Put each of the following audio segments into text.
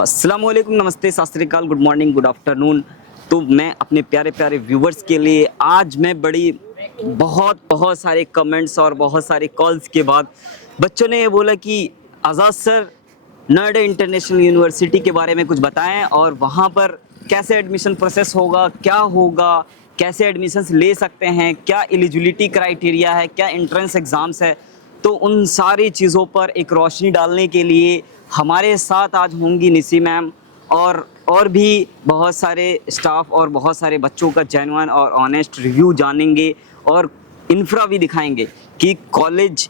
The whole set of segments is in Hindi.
अस्सलाम वालेकुम, नमस्ते, सत श्री अकाल, गुड मॉर्निंग, गुड आफ्टरनून। तो मैं अपने प्यारे प्यारे व्यूवर्स के लिए आज मैं बड़ी बहुत सारे कमेंट्स और बहुत सारे कॉल्स के बाद बच्चों ने ये बोला कि आज़ाद सर नोएडा इंटरनेशनल यूनिवर्सिटी के बारे में कुछ बताएं और वहाँ पर कैसे एडमिशन प्रोसेस होगा, क्या होगा, कैसे एडमिशन्स ले सकते हैं, क्या एलिजिबिलिटी क्राइटेरिया है, क्या एंट्रेंस एग्ज़ाम्स है। तो उन सारी चीज़ों पर एक रोशनी डालने के लिए हमारे साथ आज होंगी निसी मैम और भी बहुत सारे स्टाफ और बहुत सारे बच्चों का जेन्युइन और ऑनेस्ट रिव्यू जानेंगे और इंफ्रा भी दिखाएंगे कि कॉलेज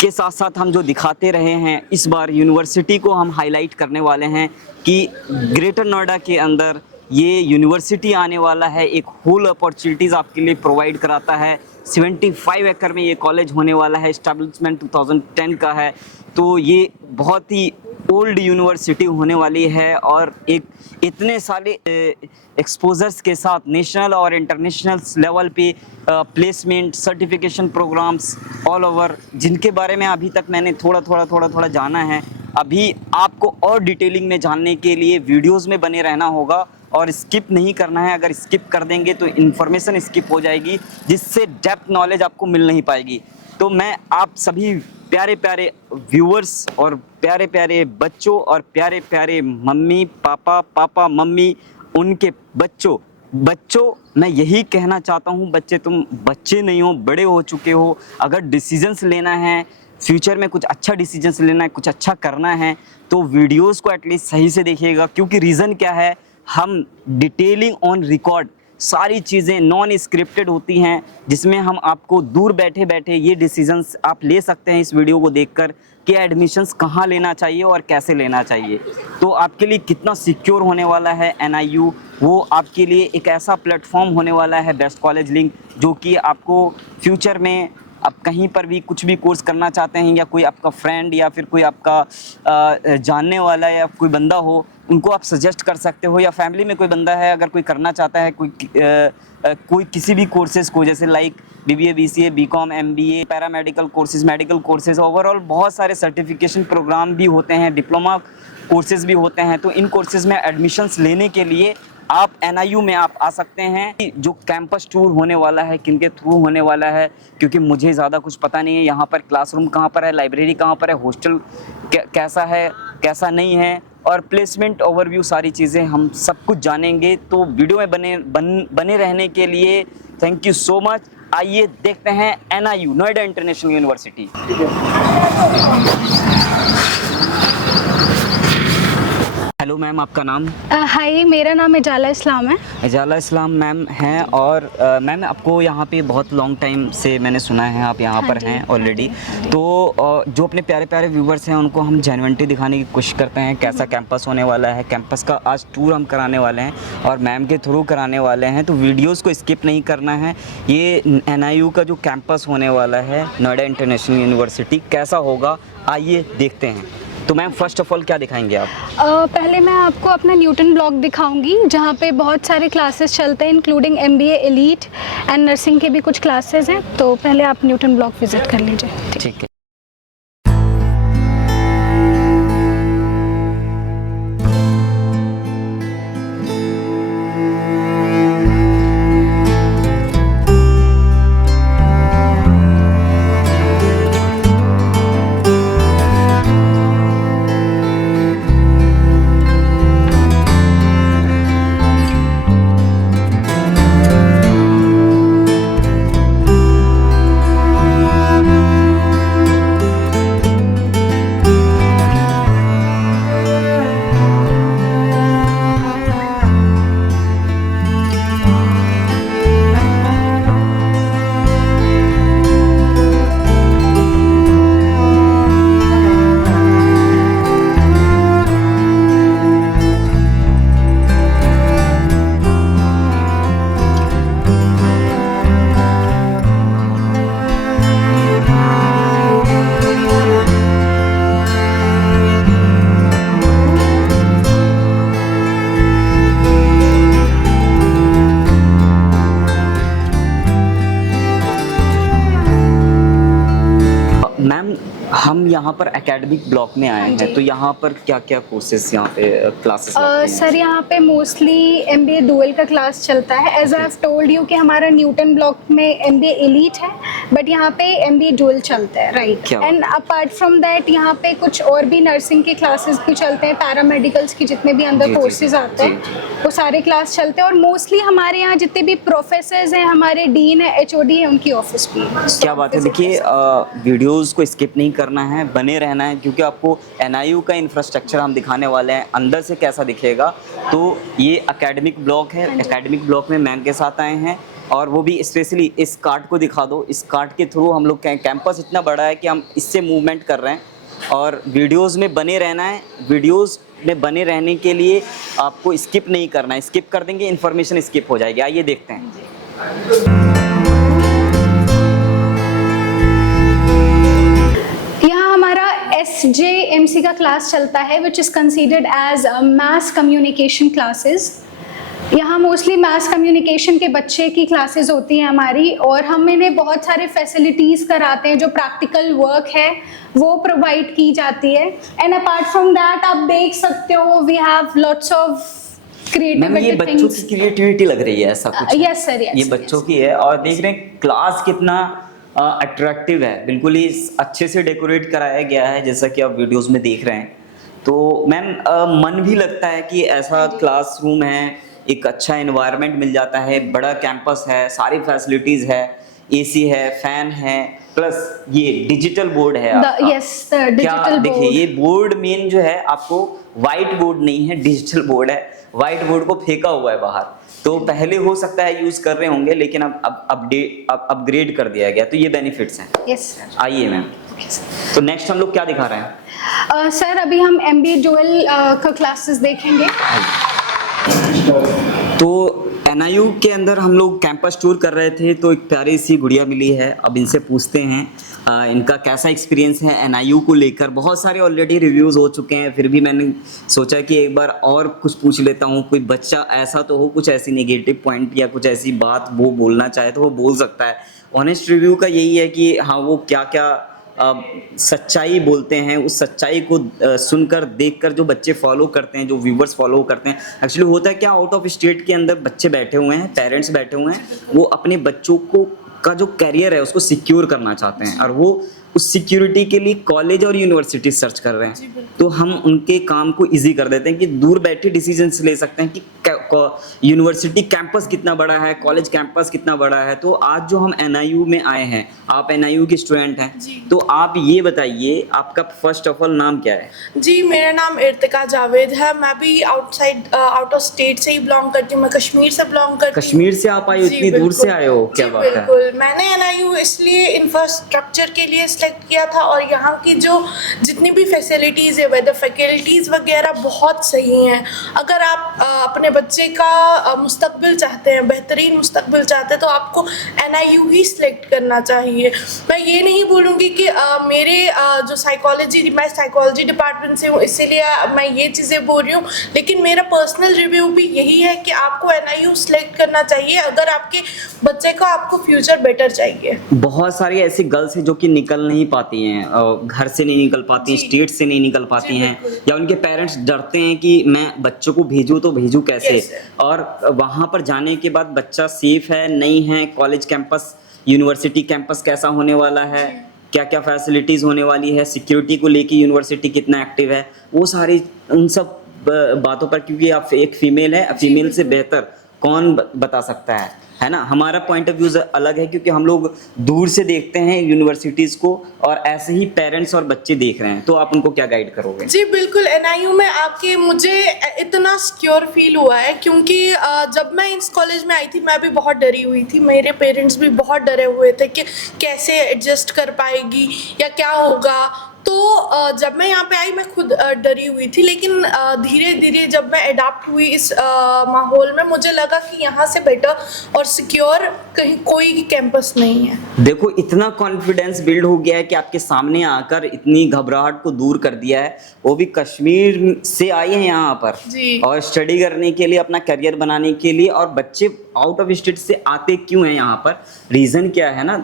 के साथ साथ हम जो दिखाते रहे हैं इस बार यूनिवर्सिटी को हम हाईलाइट करने वाले हैं कि ग्रेटर नोएडा के अंदर ये यूनिवर्सिटी आने वाला है, एक होल अपॉर्चुनिटीज़ आपके लिए प्रोवाइड कराता है। 75 एकड़ में ये कॉलेज होने वाला है, इस्टेब्लिशमेंट 2010 का है, तो ये बहुत ही ओल्ड यूनिवर्सिटी होने वाली है और एक इतने सारे एक्सपोजर्स के साथ नेशनल और इंटरनेशनल लेवल पे placement certification programs all over, जिनके बारे में अभी तक मैंने थोड़ा जाना है। अभी आपको और डिटेलिंग में जानने के लिए वीडियोस में बने रहना होगा और स्किप नहीं करना है। अगर स्किप कर देंगे तो इन्फॉर्मेशन स्किप हो जाएगी, जिससे डेप्थ नॉलेज आपको मिल नहीं पाएगी। तो मैं आप सभी प्यारे प्यारे व्यूअर्स और प्यारे प्यारे बच्चों और प्यारे प्यारे मम्मी पापा मम्मी उनके बच्चों मैं यही कहना चाहता हूँ, बच्चे तुम बच्चे नहीं हो, बड़े हो चुके हो। अगर डिसीजंस लेना है, फ्यूचर में कुछ अच्छा डिसीजंस लेना है, कुछ अच्छा करना है, तो वीडियोस को एटलीस्ट सही से देखिएगा। क्योंकि रीज़न क्या है, हम डिटेलिंग ऑन रिकॉर्ड सारी चीज़ें नॉन स्क्रिप्टेड होती हैं, जिसमें हम आपको दूर बैठे बैठे ये डिसीजंस आप ले सकते हैं इस वीडियो को देखकर कि एडमिशन्स कहाँ लेना चाहिए और कैसे लेना चाहिए। तो आपके लिए कितना सिक्योर होने वाला है NIU, वो आपके लिए एक ऐसा प्लेटफॉर्म होने वाला है बेस्ट कॉलेज लिंक, जो कि आपको फ्यूचर में आप कहीं पर भी कुछ भी कोर्स करना चाहते हैं या कोई आपका फ्रेंड या फिर कोई आपका जानने वाला या कोई बंदा हो, उनको आप सजेस्ट कर सकते हो, या फैमिली में कोई बंदा है अगर कोई करना चाहता है कोई किसी भी कोर्सेज़ को, जैसे like BBA BCA BCom MBA paramedical courses, medical courses, overall बहुत सारे सर्टिफिकेशन प्रोग्राम भी होते हैं, डिप्लोमा कोर्सेज़ भी होते हैं। तो इन कोर्सेज़ में एडमिशन्स लेने के लिए आप NIU में आप आ सकते हैं। जो कैंपस टूर होने वाला है किनके थ्रू होने वाला है, क्योंकि मुझे ज़्यादा कुछ पता नहीं है। यहाँ पर क्लासरूम कहाँ पर है, लाइब्रेरी कहाँ पर है, हॉस्टल कैसा है कैसा नहीं है, और प्लेसमेंट ओवरव्यू, सारी चीज़ें हम सब कुछ जानेंगे। तो वीडियो में बने रहने के लिए थैंक यू सो मच। आइए देखते हैं NIU Noida international university. Hello ma'am, आपका नाम? हाय, मेरा नाम एजाला इस्लाम है। एजाला इस्लाम मैम हैं, और मैम आपको यहाँ पे बहुत लॉन्ग टाइम से मैंने सुना है आप यहाँ पर हैं ऑलरेडी। तो जो अपने प्यारे प्यारे व्यूवर्स हैं उनको हम जेन्युइनिटी दिखाने की कोशिश करते हैं, कैसा कैंपस होने वाला है। कैंपस का आज टूर हम कराने वाले हैं और मैम के थ्रू कराने वाले हैं, तो वीडियोज़ को स्किप नहीं करना है। ये NIU का जो कैंपस होने वाला है नोएडा इंटरनेशनल यूनिवर्सिटी, कैसा होगा आइए देखते हैं। तो मैम फर्स्ट ऑफ ऑल क्या दिखाएंगे आप? पहले मैं आपको अपना न्यूटन ब्लॉक दिखाऊंगी, जहाँ पे बहुत सारे क्लासेस चलते हैं, including MBA elite and nursing के भी कुछ क्लासेस हैं। तो पहले आप न्यूटन ब्लॉक विजिट कर लीजिए। ठीक है। हम यहाँ पर एकेडमिक ब्लॉक में आए हैं, तो यहाँ पर क्या क्या कोर्सेज यहाँ पे क्लासेस सर यहाँ पे मोस्टली MBA डुअल का क्लास चलता है। As I have told you कि हमारा न्यूटन ब्लॉक में MBA एलीट है, बट यहाँ पे MBA डुअल चलता है, right. And apart from that यहाँ पे कुछ और भी नर्सिंग के क्लासेस भी चलते हैं, पैरामेडिकल्स की जितने भी अंदर कोर्सेज आते हैं वो सारे क्लास चलते हैं। और मोस्टली हमारे यहाँ जितने भी प्रोफेसर्स हैं, हमारे डीन है, HOD है, उनकी ऑफिस भी है। क्या बात है। देखिए वीडियोस को स्किप नहीं करना है, बने रहना है, क्योंकि आपको NIU का इंफ्रास्ट्रक्चर हम दिखाने वाले हैं अंदर से कैसा दिखेगा। तो ये एकेडमिक ब्लॉक है, एकेडमिक ब्लॉक में मैम के साथ आए हैं, और वो भी स्पेशली इस कार्ड को दिखा दो। इस कार्ड के थ्रू हम लोग कैंपस इतना बड़ा है कि हम इससे मूवमेंट कर रहे हैं, और वीडियोस में बने रहना है। वीडियोस में बने रहने के लिए आपको स्किप नहीं करना है, स्किप कर देंगे इन्फॉर्मेशन स्किप हो जाएगी। आइए देखते हैं। SJMC का क्लास चलता है, which is considered as mass communication classes. यहाँ मोस्टली मास कम्युनिकेशन के बच्चे की क्लासेस होती हैं हमारी, और हम इन्हें बहुत सारे फैसिलिटीज़ कराते हैं। जो प्रैक्टिकल वर्क है वो प्रोवाइड की जाती है। एंड अपार्ट फ्रॉम दैट आप देख सकते हो वी हैव लॉट्स ऑफ ये बच्चों की क्रिएटिविटी लग रही है, ऐसा कुछ? यस सर, ये बच्चों की है, और देख रहे हैं क्लास कितना अट्रैक्टिव है, बिल्कुल ही अच्छे से डेकोरेट कराया गया है, जैसा कि आप वीडियोस में देख रहे हैं। तो मैम मन भी लगता है कि ऐसा क्लासरूम है, एक अच्छा एनवायरनमेंट मिल जाता है, बड़ा कैंपस है, सारी फैसिलिटीज़ है, AC है, फैन है, प्लस ये डिजिटल बोर्ड है आपका। Yes, digital board. देखिए ये बोर्ड मेन जो है, आपको वाइट बोर्ड नहीं है, डिजिटल बोर्ड है। वाइट बोर्ड को फेंका हुआ है बाहर, तो पहले हो सकता है यूज कर रहे होंगे, लेकिन अब अपग्रेड कर दिया गया, तो ये बेनिफिट्स हैं। Yes sir. आइए मैम, तो नेक्स्ट हम लोग क्या दिखा रहे हैं? सर अभी हम MBA डुअल का क्लासेस देखेंगे। तो NIU के अंदर हम लोग कैंपस टूर कर रहे थे, तो एक प्यारी सी गुड़िया मिली है। अब इनसे पूछते हैं इनका कैसा एक्सपीरियंस है NIU को लेकर। बहुत सारे ऑलरेडी रिव्यूज़ हो चुके हैं, फिर भी मैंने सोचा कि एक बार और कुछ पूछ लेता हूँ। कोई बच्चा ऐसा तो हो, कुछ ऐसी नेगेटिव पॉइंट या कुछ ऐसी बात वो बोलना चाहे तो वो बोल सकता है। ऑनेस्ट रिव्यू का यही है कि हाँ, वो क्या क्या सच्चाई बोलते हैं, उस सच्चाई को सुनकर देखकर जो बच्चे फॉलो करते हैं, जो व्यूवर्स फॉलो करते हैं। एक्चुअली होता है क्या, आउट ऑफ स्टेट के अंदर बच्चे बैठे हुए हैं, पेरेंट्स बैठे हुए हैं, वो अपने बच्चों को का जो कैरियर है उसको सिक्योर करना चाहते हैं, और वो उस सिक्योरिटी के लिए कॉलेज और यूनिवर्सिटी सर्च कर रहे हैं। तो हम उनके काम को इजी कर देते हैं कि दूर बैठे डिसीजंस ले सकते हैं कि यूनिवर्सिटी कैंपस कितना बड़ा है, कॉलेज कैंपस कितना बड़ा है। तो आज जो हम NIU में आए हैं, आप NIU के स्टूडेंट हैं, तो आप ये बताइए आपका फर्स्ट ऑफ ऑल नाम क्या है? जी, मेरा नाम इर्तिका जावेद है। मैं भी आउट ऑफ स्टेट से ही बिलोंग करती हूँ। मैं कश्मीर से बिलोंग करती हूँ। कश्मीर से आप आए हो, इतनी दूर से आए हो, क्या बात है। बिल्कुल, मैंने NIU इसलिए इंफ्रास्ट्रक्चर के लिए सेलेक्ट किया था, और यहाँ की जो जितनी भी फैसिलिटीज़ है, वेदर फैकल्टीज़ वगैरह बहुत सही हैं। अगर आप अपने बच्चे का मुस्तकबिल चाहते हैं, बेहतरीन मुस्तकबिल चाहते हैं, तो आपको NIU ही सिलेक्ट करना चाहिए। मैं ये नहीं बोलूँगी कि मेरे जो मैं साइकोलॉजी डिपार्टमेंट से हूँ इसीलिए मैं ये चीज़ें बोल रही हूँ, लेकिन मेरा पर्सनल रिव्यू भी यही है कि आपको NIU सिलेक्ट करना चाहिए अगर आपके बच्चे का आपको फ्यूचर बेटर चाहिए। बहुत सारी ऐसी गर्ल्स हैं जो कि निकल नहीं पाती हैं, घर से नहीं निकल पाती, स्टेट से नहीं निकल पाती हैं, या उनके पेरेंट्स डरते हैं कि मैं बच्चों को भेजूँ तो भेजूँ कैसे, और वहाँ पर जाने के बाद बच्चा सेफ है नहीं है, कॉलेज कैंपस यूनिवर्सिटी कैंपस कैसा होने वाला है, क्या क्या फैसिलिटीज़ होने वाली है, सिक्योरिटी को लेके यूनिवर्सिटी कितना एक्टिव है, वो सारी उन सब बातों पर, क्योंकि आप एक फीमेल है, फीमेल से बेहतर कौन बता सकता है ना। हमारा पॉइंट ऑफ व्यू अलग है, क्योंकि हम लोग दूर से देखते हैं यूनिवर्सिटीज़ को, और ऐसे ही पेरेंट्स और बच्चे देख रहे हैं, तो आप उनको क्या गाइड करोगे? जी बिल्कुल, NIU में आके मुझे इतना सिक्योर फील हुआ है, क्योंकि जब मैं इस कॉलेज में आई थी मैं भी बहुत डरी हुई थी, मेरे पेरेंट्स भी बहुत डरे हुए थे कि कैसे एडजस्ट कर पाएगी या क्या होगा। तो जब मैं यहाँ पे आई मैं खुद डरी हुई थी, लेकिन धीरे धीरे जब मैं अडाप्ट हुई इस माहौल में, मुझे लगा कि यहाँ से बेटर और सिक्योर कहीं कोई कैंपस नहीं है। देखो, इतना कॉन्फिडेंस बिल्ड हो गया है कि आपके सामने आकर इतनी घबराहट को दूर कर दिया है। वो भी कश्मीर से आई हैं यहाँ पर जी, और स्टडी करने के लिए, अपना करियर बनाने के लिए। और बच्चे आउट ऑफ स्टेट से आते क्यों हैं यहाँ पर? रीज़न क्या है ना,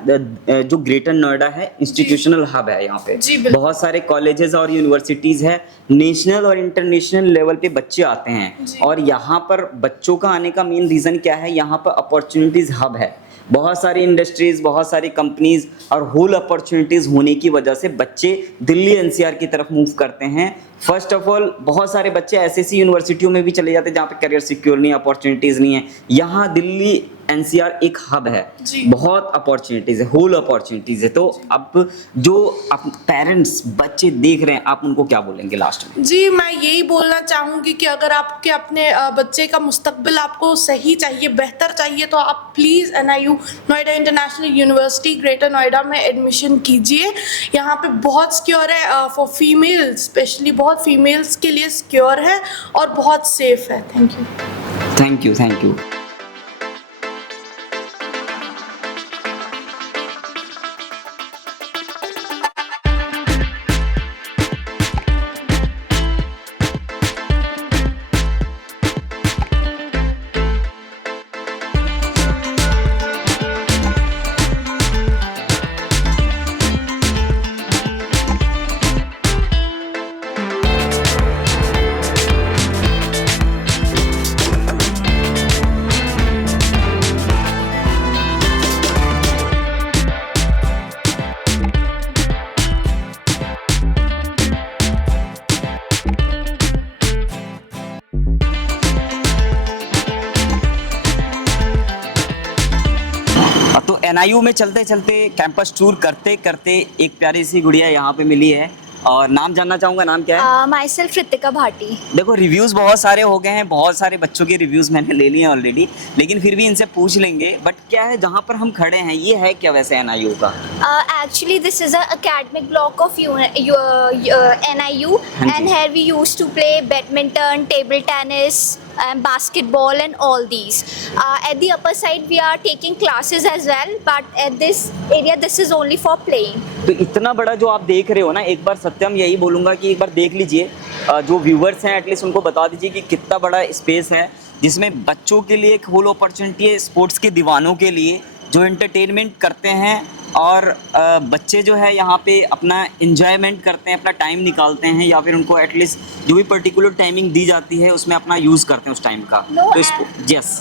जो ग्रेटर नोएडा है इंस्टीट्यूशनल हब है यहाँ पे, बहुत बहुत सारे कॉलेजेस और यूनिवर्सिटीज़ है, नेशनल और इंटरनेशनल लेवल पे बच्चे आते हैं। और यहाँ पर बच्चों का आने का मेन रीज़न क्या है, यहाँ पर अपॉर्चुनिटीज़ हब है। बहुत सारी इंडस्ट्रीज़, बहुत सारी कंपनीज़ और होल अपॉर्चुनिटीज़ होने की वजह से बच्चे दिल्ली एनसीआर की तरफ मूव करते हैं। फर्स्ट ऑफ ऑल बहुत सारे बच्चे ऐसी यूनिवर्सिटियों में भी चले जाते हैं जहाँ पे करियर सिक्योर नहीं, अपॉर्चुनिटीज़ नहीं है। यहाँ दिल्ली एनसीआर एक हब है, बहुत अपॉर्चुनिटीज़ है, होल अपॉर्चुनिटीज़ है। तो अब जो पेरेंट्स बच्चे देख रहे हैं, आप उनको क्या बोलेंगे लास्ट में? जी, मैं यही बोलना चाहूँगी कि अगर आपके अपने बच्चे का मुस्तकबिल आपको सही चाहिए, बेहतर चाहिए, तो आप please NIU Noida international university greater Noida में एडमिशन कीजिए। यहाँ पे बहुत सिक्योर है फॉर फीमेल्स, स्पेशली बहुत फीमेल्स के लिए सिक्योर है और बहुत सेफ है। Thank you. Thank you, thank you. तो NIU में चलते चलते कैंपस टूर करते करते एक प्यारी सी गुड़िया यहाँ पे मिली है, और नाम जानना चाहूँगा, नाम क्या है? My self Ritika Bhati. देखो रिव्यूज़ बहुत सारे हो गए हैं, बहुत सारे बच्चों के रिव्यूज़ मैंने ले लिए हैं ऑलरेडी, लेकिन फिर भी इनसे पूछ लेंगे। बट क्या है जहाँ पर हम खड़े हैं, ये है क्या वैसे NIU का? Actually this is a academic block of NIU and here we used to play badminton, table tennis, basketball and all these. At the upper side we are taking classes as well, but at this area this is only for playing. तो इतना बड़ा जो आप देख रहे हो ना, एक बार सत्यम यही बोलूँगा कि एक बार देख लीजिए, जो व्यूवर्स हैं एटलीस्ट उनको बता दीजिए कि कितना बड़ा स्पेस है, जिसमें बच्चों के लिए एक होल अपॉर्चुनिटी है, स्पोर्ट्स के दीवानों के लिए जो एंटरटेनमेंट करते हैं, और बच्चे जो है यहाँ पे अपना एंजॉयमेंट करते हैं, अपना टाइम निकालते हैं, या फिर उनको एटलीस्ट जो भी पर्टिकुलर टाइमिंग दी जाती है उसमें अपना यूज़ करते हैं उस टाइम का। No, तो इसको yes,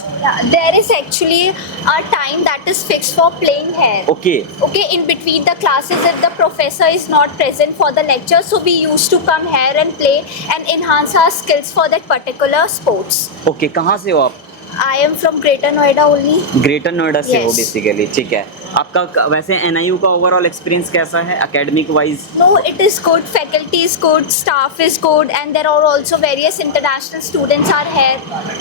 there is actually a time that is fixed for playing here. Okay, in between the classes if the professor is not present for the lecture, so we used to come here and play and enhance our skills for that particular sports. Okay, कहाँ से हो आप? I am from Greater Noida only. Greater Noida से हो Yes. बेसिकली, ठीक है। आपका वैसे NIU का ओवरऑल एक्सपीरियंस कैसा है academic wise? No, it is good. Faculty is good, staff is good, and there are also various international students are here.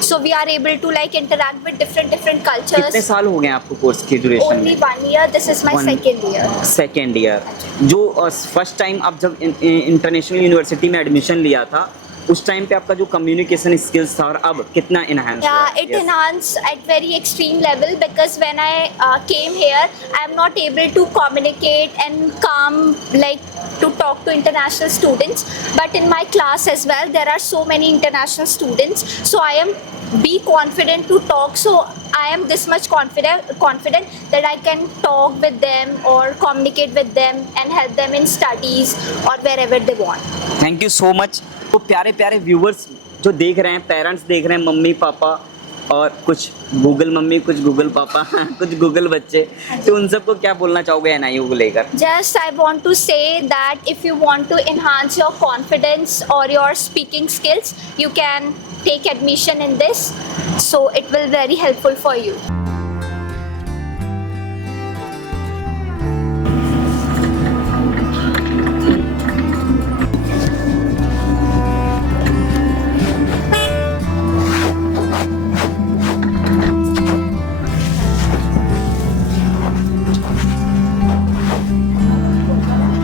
So we are able to like interact with different कितने cultures. साल हो गए आपको कोर्स की ड्यूरेशन Only में? 1 year. This is my One- second year. Second year. जो फर्स्ट टाइम आप जब इंटरनेशनल यूनिवर्सिटी में एडमिशन लिया था, उस टाइम पे आपका जो कम्युनिकेशन स्किल्स था, और अब कितना इनहांस हुआ? Yeah, it enhanced at very extreme level because when I came here, I am not able to communicate and calm like to talk to international students. But in my class as well, there are so many international students, so I am be confident to talk. So I am this much confident that I can talk with them or communicate with them and help them in studies or wherever they want. Thank you so much. तो प्यारे प्यारे व्यूवर्स जो देख रहे हैं, पेरेंट्स देख रहे हैं, मम्मी पापा और कुछ गूगल मम्मी, कुछ गूगल पापा, कुछ गूगल बच्चे, तो उन सबको क्या बोलना चाहोगे NIU को लेकर? Just I want to say that if you want to enhance your confidence or your speaking skills, you can take admission in this. So it will very helpful for you.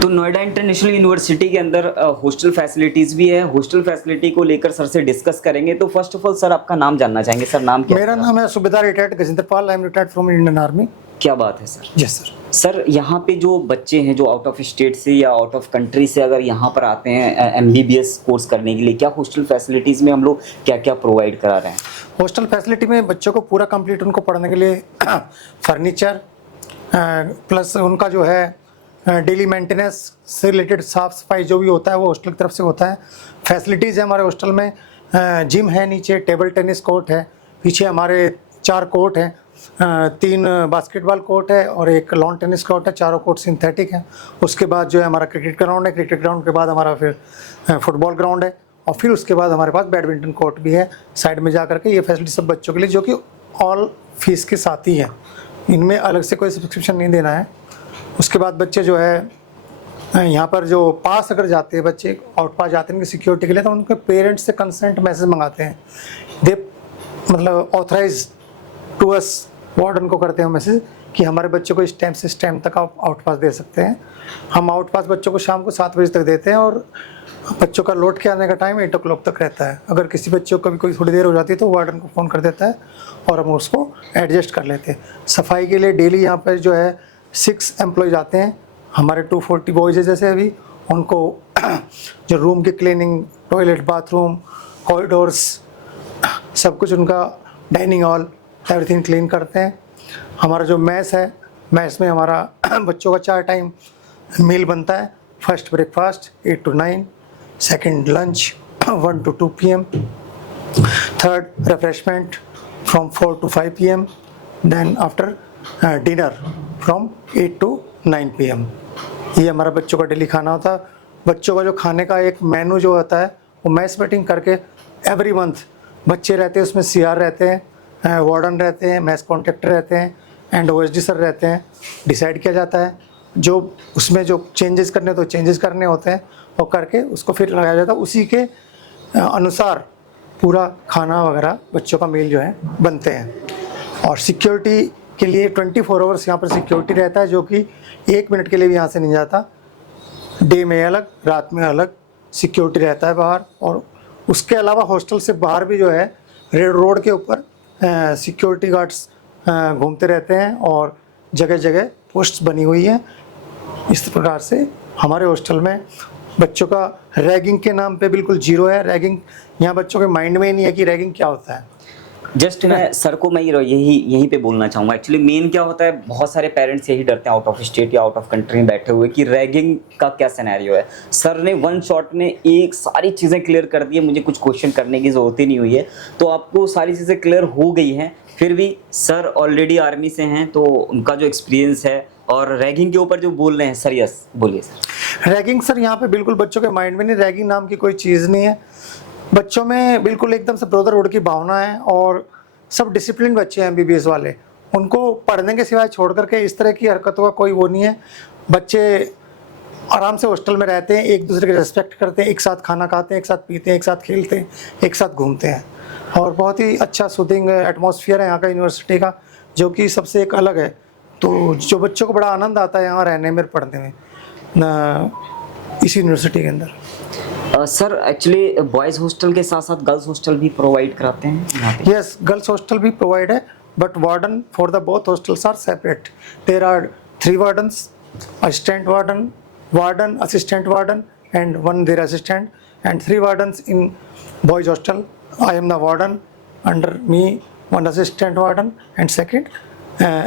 तो नोएडा इंटरनेशनल यूनिवर्सिटी के अंदर हॉस्टल फैसिलिटीज भी है। हॉस्टल फैसिलिटी को लेकर सर से डिस्कस करेंगे। तो फर्स्ट ऑफ ऑल सर आपका नाम जानना चाहेंगे। सर नाम क्या? मेरा नाम है सूबेदार retired Gajendra Pal. I am retired from Indian army. क्या बात है सर। Yes sir. सर यहाँ पे जो बच्चे हैं जो आउट ऑफ स्टेट से या आउट ऑफ कंट्री से अगर यहाँ पर आते हैं MBBS कोर्स करने के लिए, क्या हॉस्टल फैसिलिटीज में हम लोग क्या क्या प्रोवाइड करा रहे हैं? हॉस्टल फैसिलिटी में बच्चों को पूरा कंप्लीट उनको पढ़ने के लिए फर्नीचर प्लस उनका जो है डेली मेंटेनेंस से रिलेटेड साफ सफाई जो भी होता है वो हॉस्टल की तरफ से होता है। फैसिलिटीज़ है हमारे हॉस्टल में, जिम है, नीचे टेबल टेनिस कोर्ट है, पीछे हमारे 4 कोर्ट हैं, 3 बास्केटबॉल कोर्ट है और एक लॉन टेनिस कोर्ट है, चारों कोर्ट सिंथेटिक हैं। उसके बाद जो है हमारा क्रिकेट ग्राउंड है, क्रिकेट ग्राउंड के बाद हमारा फिर फुटबॉल ग्राउंड है और फिर उसके बाद हमारे पास बैडमिंटन कोर्ट भी है साइड में जा करके। ये फैसिलिटी सब बच्चों के लिए जो कि ऑल फीस के साथ ही है, इनमें अलग से कोई सब्सक्रिप्शन नहीं देना है। उसके बाद बच्चे जो है यहाँ पर जो पास अगर जाते हैं बच्चे, आउट पास जाते हैं उनकी सिक्योरिटी के लिए, तो उनके पेरेंट्स से कंसेंट मैसेज मंगाते हैं। दे मतलब ऑथराइज टू अस, वार्डन को करते हैं मैसेज कि हमारे बच्चों को इस टाइम से इस टाइम तक आप आउट पास दे सकते हैं। हम आउट पास बच्चों को शाम को 7 बजे तक देते हैं और बच्चों का लौट के आने का टाइम 8 o'clock तक रहता है। अगर किसी बच्चों को कभी कोई थोड़ी देर हो जाती है तो वार्डन को फ़ोन कर देता है और हम उसको एडजस्ट कर लेते हैं। सफाई के लिए डेली यहाँ पर जो है 6 एम्प्लॉयज़ आते हैं हमारे, 240 बॉयज़ है जैसे अभी, उनको जो रूम की क्लीनिंग, टॉयलेट, बाथरूम, कॉरिडोर्स, सब कुछ उनका, डाइनिंग हॉल, एवरीथिंग क्लीन करते हैं। हमारा जो मैस है, मैस में हमारा बच्चों का 4 टाइम मील बनता है। First breakfast 8 to 9, second lunch 1 to 2 PM, third refreshment from 4 to 5 PM, then after dinner from 8 to 9 PM। ये हमारा बच्चों का डेली खाना होता है। बच्चों का जो खाने का एक मेनू जो होता है वो मैस मीटिंग करके एवरी मंथ बच्चे रहते हैं, उसमें CR रहते हैं, वार्डन रहते हैं, मैस कॉन्ट्रैक्टर रहते हैं एंड OSD सर रहते हैं। डिसाइड किया जाता है जो उसमें जो चेंजेस करने तो चेंजेस करने होते हैं और करके उसको फिर लगाया जाता है। उसी के अनुसार पूरा खाना वगैरह बच्चों का मील जो है बनते हैं। और सिक्योरिटी के लिए 24 आवर्स यहाँ पर सिक्योरिटी रहता है, जो कि 1 मिनट के लिए भी यहाँ से नहीं जाता। डे में अलग, रात में अलग सिक्योरिटी रहता है बाहर। और उसके अलावा हॉस्टल से बाहर भी जो है रेड रोड के ऊपर सिक्योरिटी गार्ड्स घूमते रहते हैं और जगह जगह पोस्ट्स बनी हुई हैं। इस प्रकार से हमारे हॉस्टल में बच्चों का रैगिंग के नाम पे बिल्कुल 0 है। रैगिंग यहाँ बच्चों के माइंड में ही नहीं है कि रैगिंग क्या होता है। जस्ट मैं सर को मैं यहीं पे बोलना चाहूँगा। एक्चुअली मेन क्या होता है, बहुत सारे पेरेंट्स यही डरते हैं आउट ऑफ स्टेट या आउट ऑफ कंट्री में बैठे हुए कि रैगिंग का क्या सिनेरियो है। सर ने 1 शॉट में एक सारी चीज़ें क्लियर कर दी है, मुझे कुछ क्वेश्चन करने की ज़रूरत ही नहीं हुई है। तो आपको सारी चीज़ें क्लियर हो गई हैं। फिर भी सर ऑलरेडी आर्मी से हैं तो उनका जो एक्सपीरियंस है और रैगिंग के ऊपर जो बोल रहे हैं सर, यस बोलिए सर। रैगिंग सर यहाँ पे बिल्कुल बच्चों के माइंड में नहीं, रैगिंग नाम की कोई चीज़ नहीं है। बच्चों में बिल्कुल एकदम से ब्रदरहुड की भावना है और सब डिसिप्लिन बच्चे हैं MBBS वाले। उनको पढ़ने के सिवाय छोड़ करके इस तरह की हरकतों का कोई वो नहीं है। बच्चे आराम से हॉस्टल में रहते हैं, एक दूसरे के रिस्पेक्ट करते हैं, एक साथ खाना खाते हैं, एक साथ पीते हैं, एक साथ खेलते हैं, एक साथ घूमते हैं। और बहुत ही अच्छा सूदिंग एटमॉस्फेयर है यहाँ का यूनिवर्सिटी का, जो कि सबसे एक अलग है। तो जो बच्चों को बड़ा आनंद आता है यहाँ रहने में, पढ़ने में इस यूनिवर्सिटी के अंदर। सर एक्चुअली बॉयज़ हॉस्टल के साथ साथ गर्ल्स हॉस्टल भी प्रोवाइड कराते हैं? यस, गर्ल्स हॉस्टल भी प्रोवाइड है, but warden for the both hostels are separate. There are 3 wardens, assistant warden, warden, assistant warden and 1 their assistant, and 3 wardens in boys hostel. I am the warden, under me 1 assistant warden and second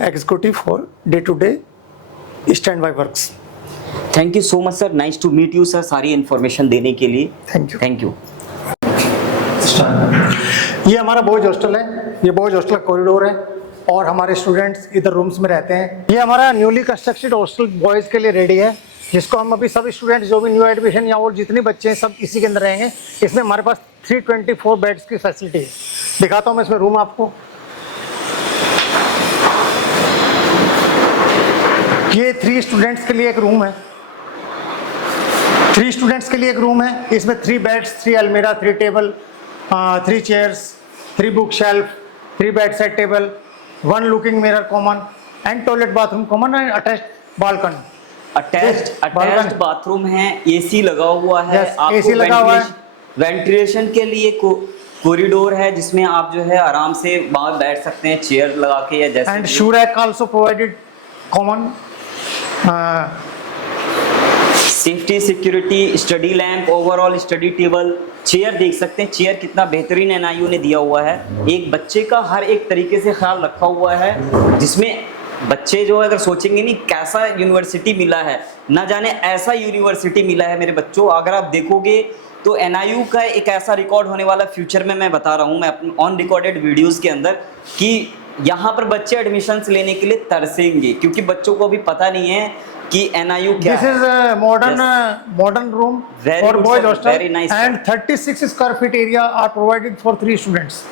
executive for day-to-day standby works. Thank you so much sir, nice to meet you sir, सारी इन्फॉर्मेशन देने के लिए थैंक यू। Thank you. ये हमारा बॉयज हॉस्टल है, ये बॉयज हॉस्टल का कॉरिडोर है और हमारे स्टूडेंट्स इधर रूम्स में रहते हैं। ये हमारा न्यूली कंस्ट्रक्टेड हॉस्टल बॉयज़ के लिए रेडी है, जिसको हम अभी सब स्टूडेंट्स जो भी न्यू एडमिशन या और जितने बच्चे हैं सब इसी के अंदर रहेंगे। इसमें हमारे पास 324 बेड्स की फैसिलिटी है। दिखाता हूँ मैं इसमें रूम आपको। ये 3 स्टूडेंट्स के लिए एक रूम है, 3 स्टूडेंट्स के लिए एक रूम है। इसमें 3 बेड्स, 3 अलमीरा, 3 table, 3 chairs, 3 book shelf, 3 bed set table, 1 looking mirror common and toilet bathroom common and attached balcony. Attached bathroom है, AC लगा हुआ है। Yes, आपको AC लगा हुआ है। वेंटिलेशन के लिए कॉरिडोर है जिसमें आप जो है आराम से बाहर बैठ सकते हैं चेयर लगा के या जैसे। And shoe rack also provided common. Safety, security, study lamp, overall study table, chair देख सकते हैं, चेयर कितना बेहतरीन NIU ने दिया हुआ है। एक बच्चे का हर एक तरीके से ख्याल रखा हुआ है, जिसमें बच्चे जो अगर सोचेंगे नहीं कैसा यूनिवर्सिटी मिला है, ना जाने ऐसा यूनिवर्सिटी मिला है मेरे बच्चों। अगर आप देखोगे तो एनआईयू का एक ऐसा रिकॉर्ड होने वाला फ्यूचर में, मैं बता रहा हूँ मैं अपने ऑन रिकॉर्डेड वीडियोस के अंदर, कि यहाँ पर बच्चे एडमिशन्स लेने के लिए तरसेंगे, क्योंकि बच्चों को अभी पता नहीं है कि एनआईयू क्या This है। is a modern room Very for good, boys sir. hostel, Very nice, and 36 square feet area are provided for 3 students.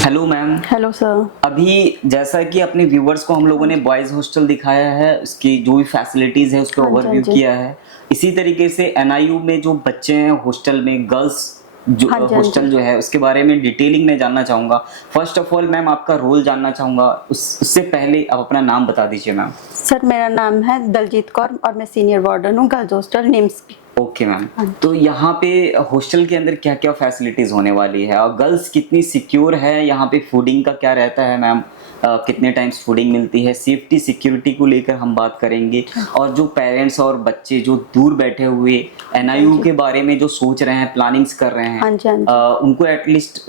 Hello ma'am. Hello sir. अभी जैसा कि अपने व्यूवर्स को हम लोगों ने बॉयज हॉस्टल दिखाया है, उसकी जो भी फैसिलिटीज है उसका हाँ जी, ओवरव्यू हाँ जी। किया है, इसी तरीके से एनआईयू में जो बच्चे हैं हॉस्टल में, गर्ल्स जो हाँ जी, हाँ हॉस्टल जी। जो है उसके बारे में डिटेलिंग में जानना चाहूंगा। फर्स्ट ऑफ ऑल मैम आपका रोल जानना चाहूंगा, उससे पहले आप अपना नाम बता दीजिए मैम। सर मेरा नाम है दलजीत कौर और मैं सीनियर वार्डन हूँ गर्ल्स हॉस्टल निम्स की। Okay ma'am. तो यहाँ पे हॉस्टल के अंदर क्या क्या फैसिलिटीज होने वाली है, और गर्ल्स कितनी सिक्योर है, यहाँ पे फूडिंग का क्या रहता है मैम, कितने टाइम्स फूडिंग मिलती है, सेफ्टी सिक्योरिटी को लेकर हम बात करेंगे, और जो पेरेंट्स और बच्चे जो दूर बैठे हुए एनआईयू के बारे में जो सोच रहे हैं, प्लानिंग्स कर रहे हैं, हाँ जी, हाँ जी। उनको एटलीस्ट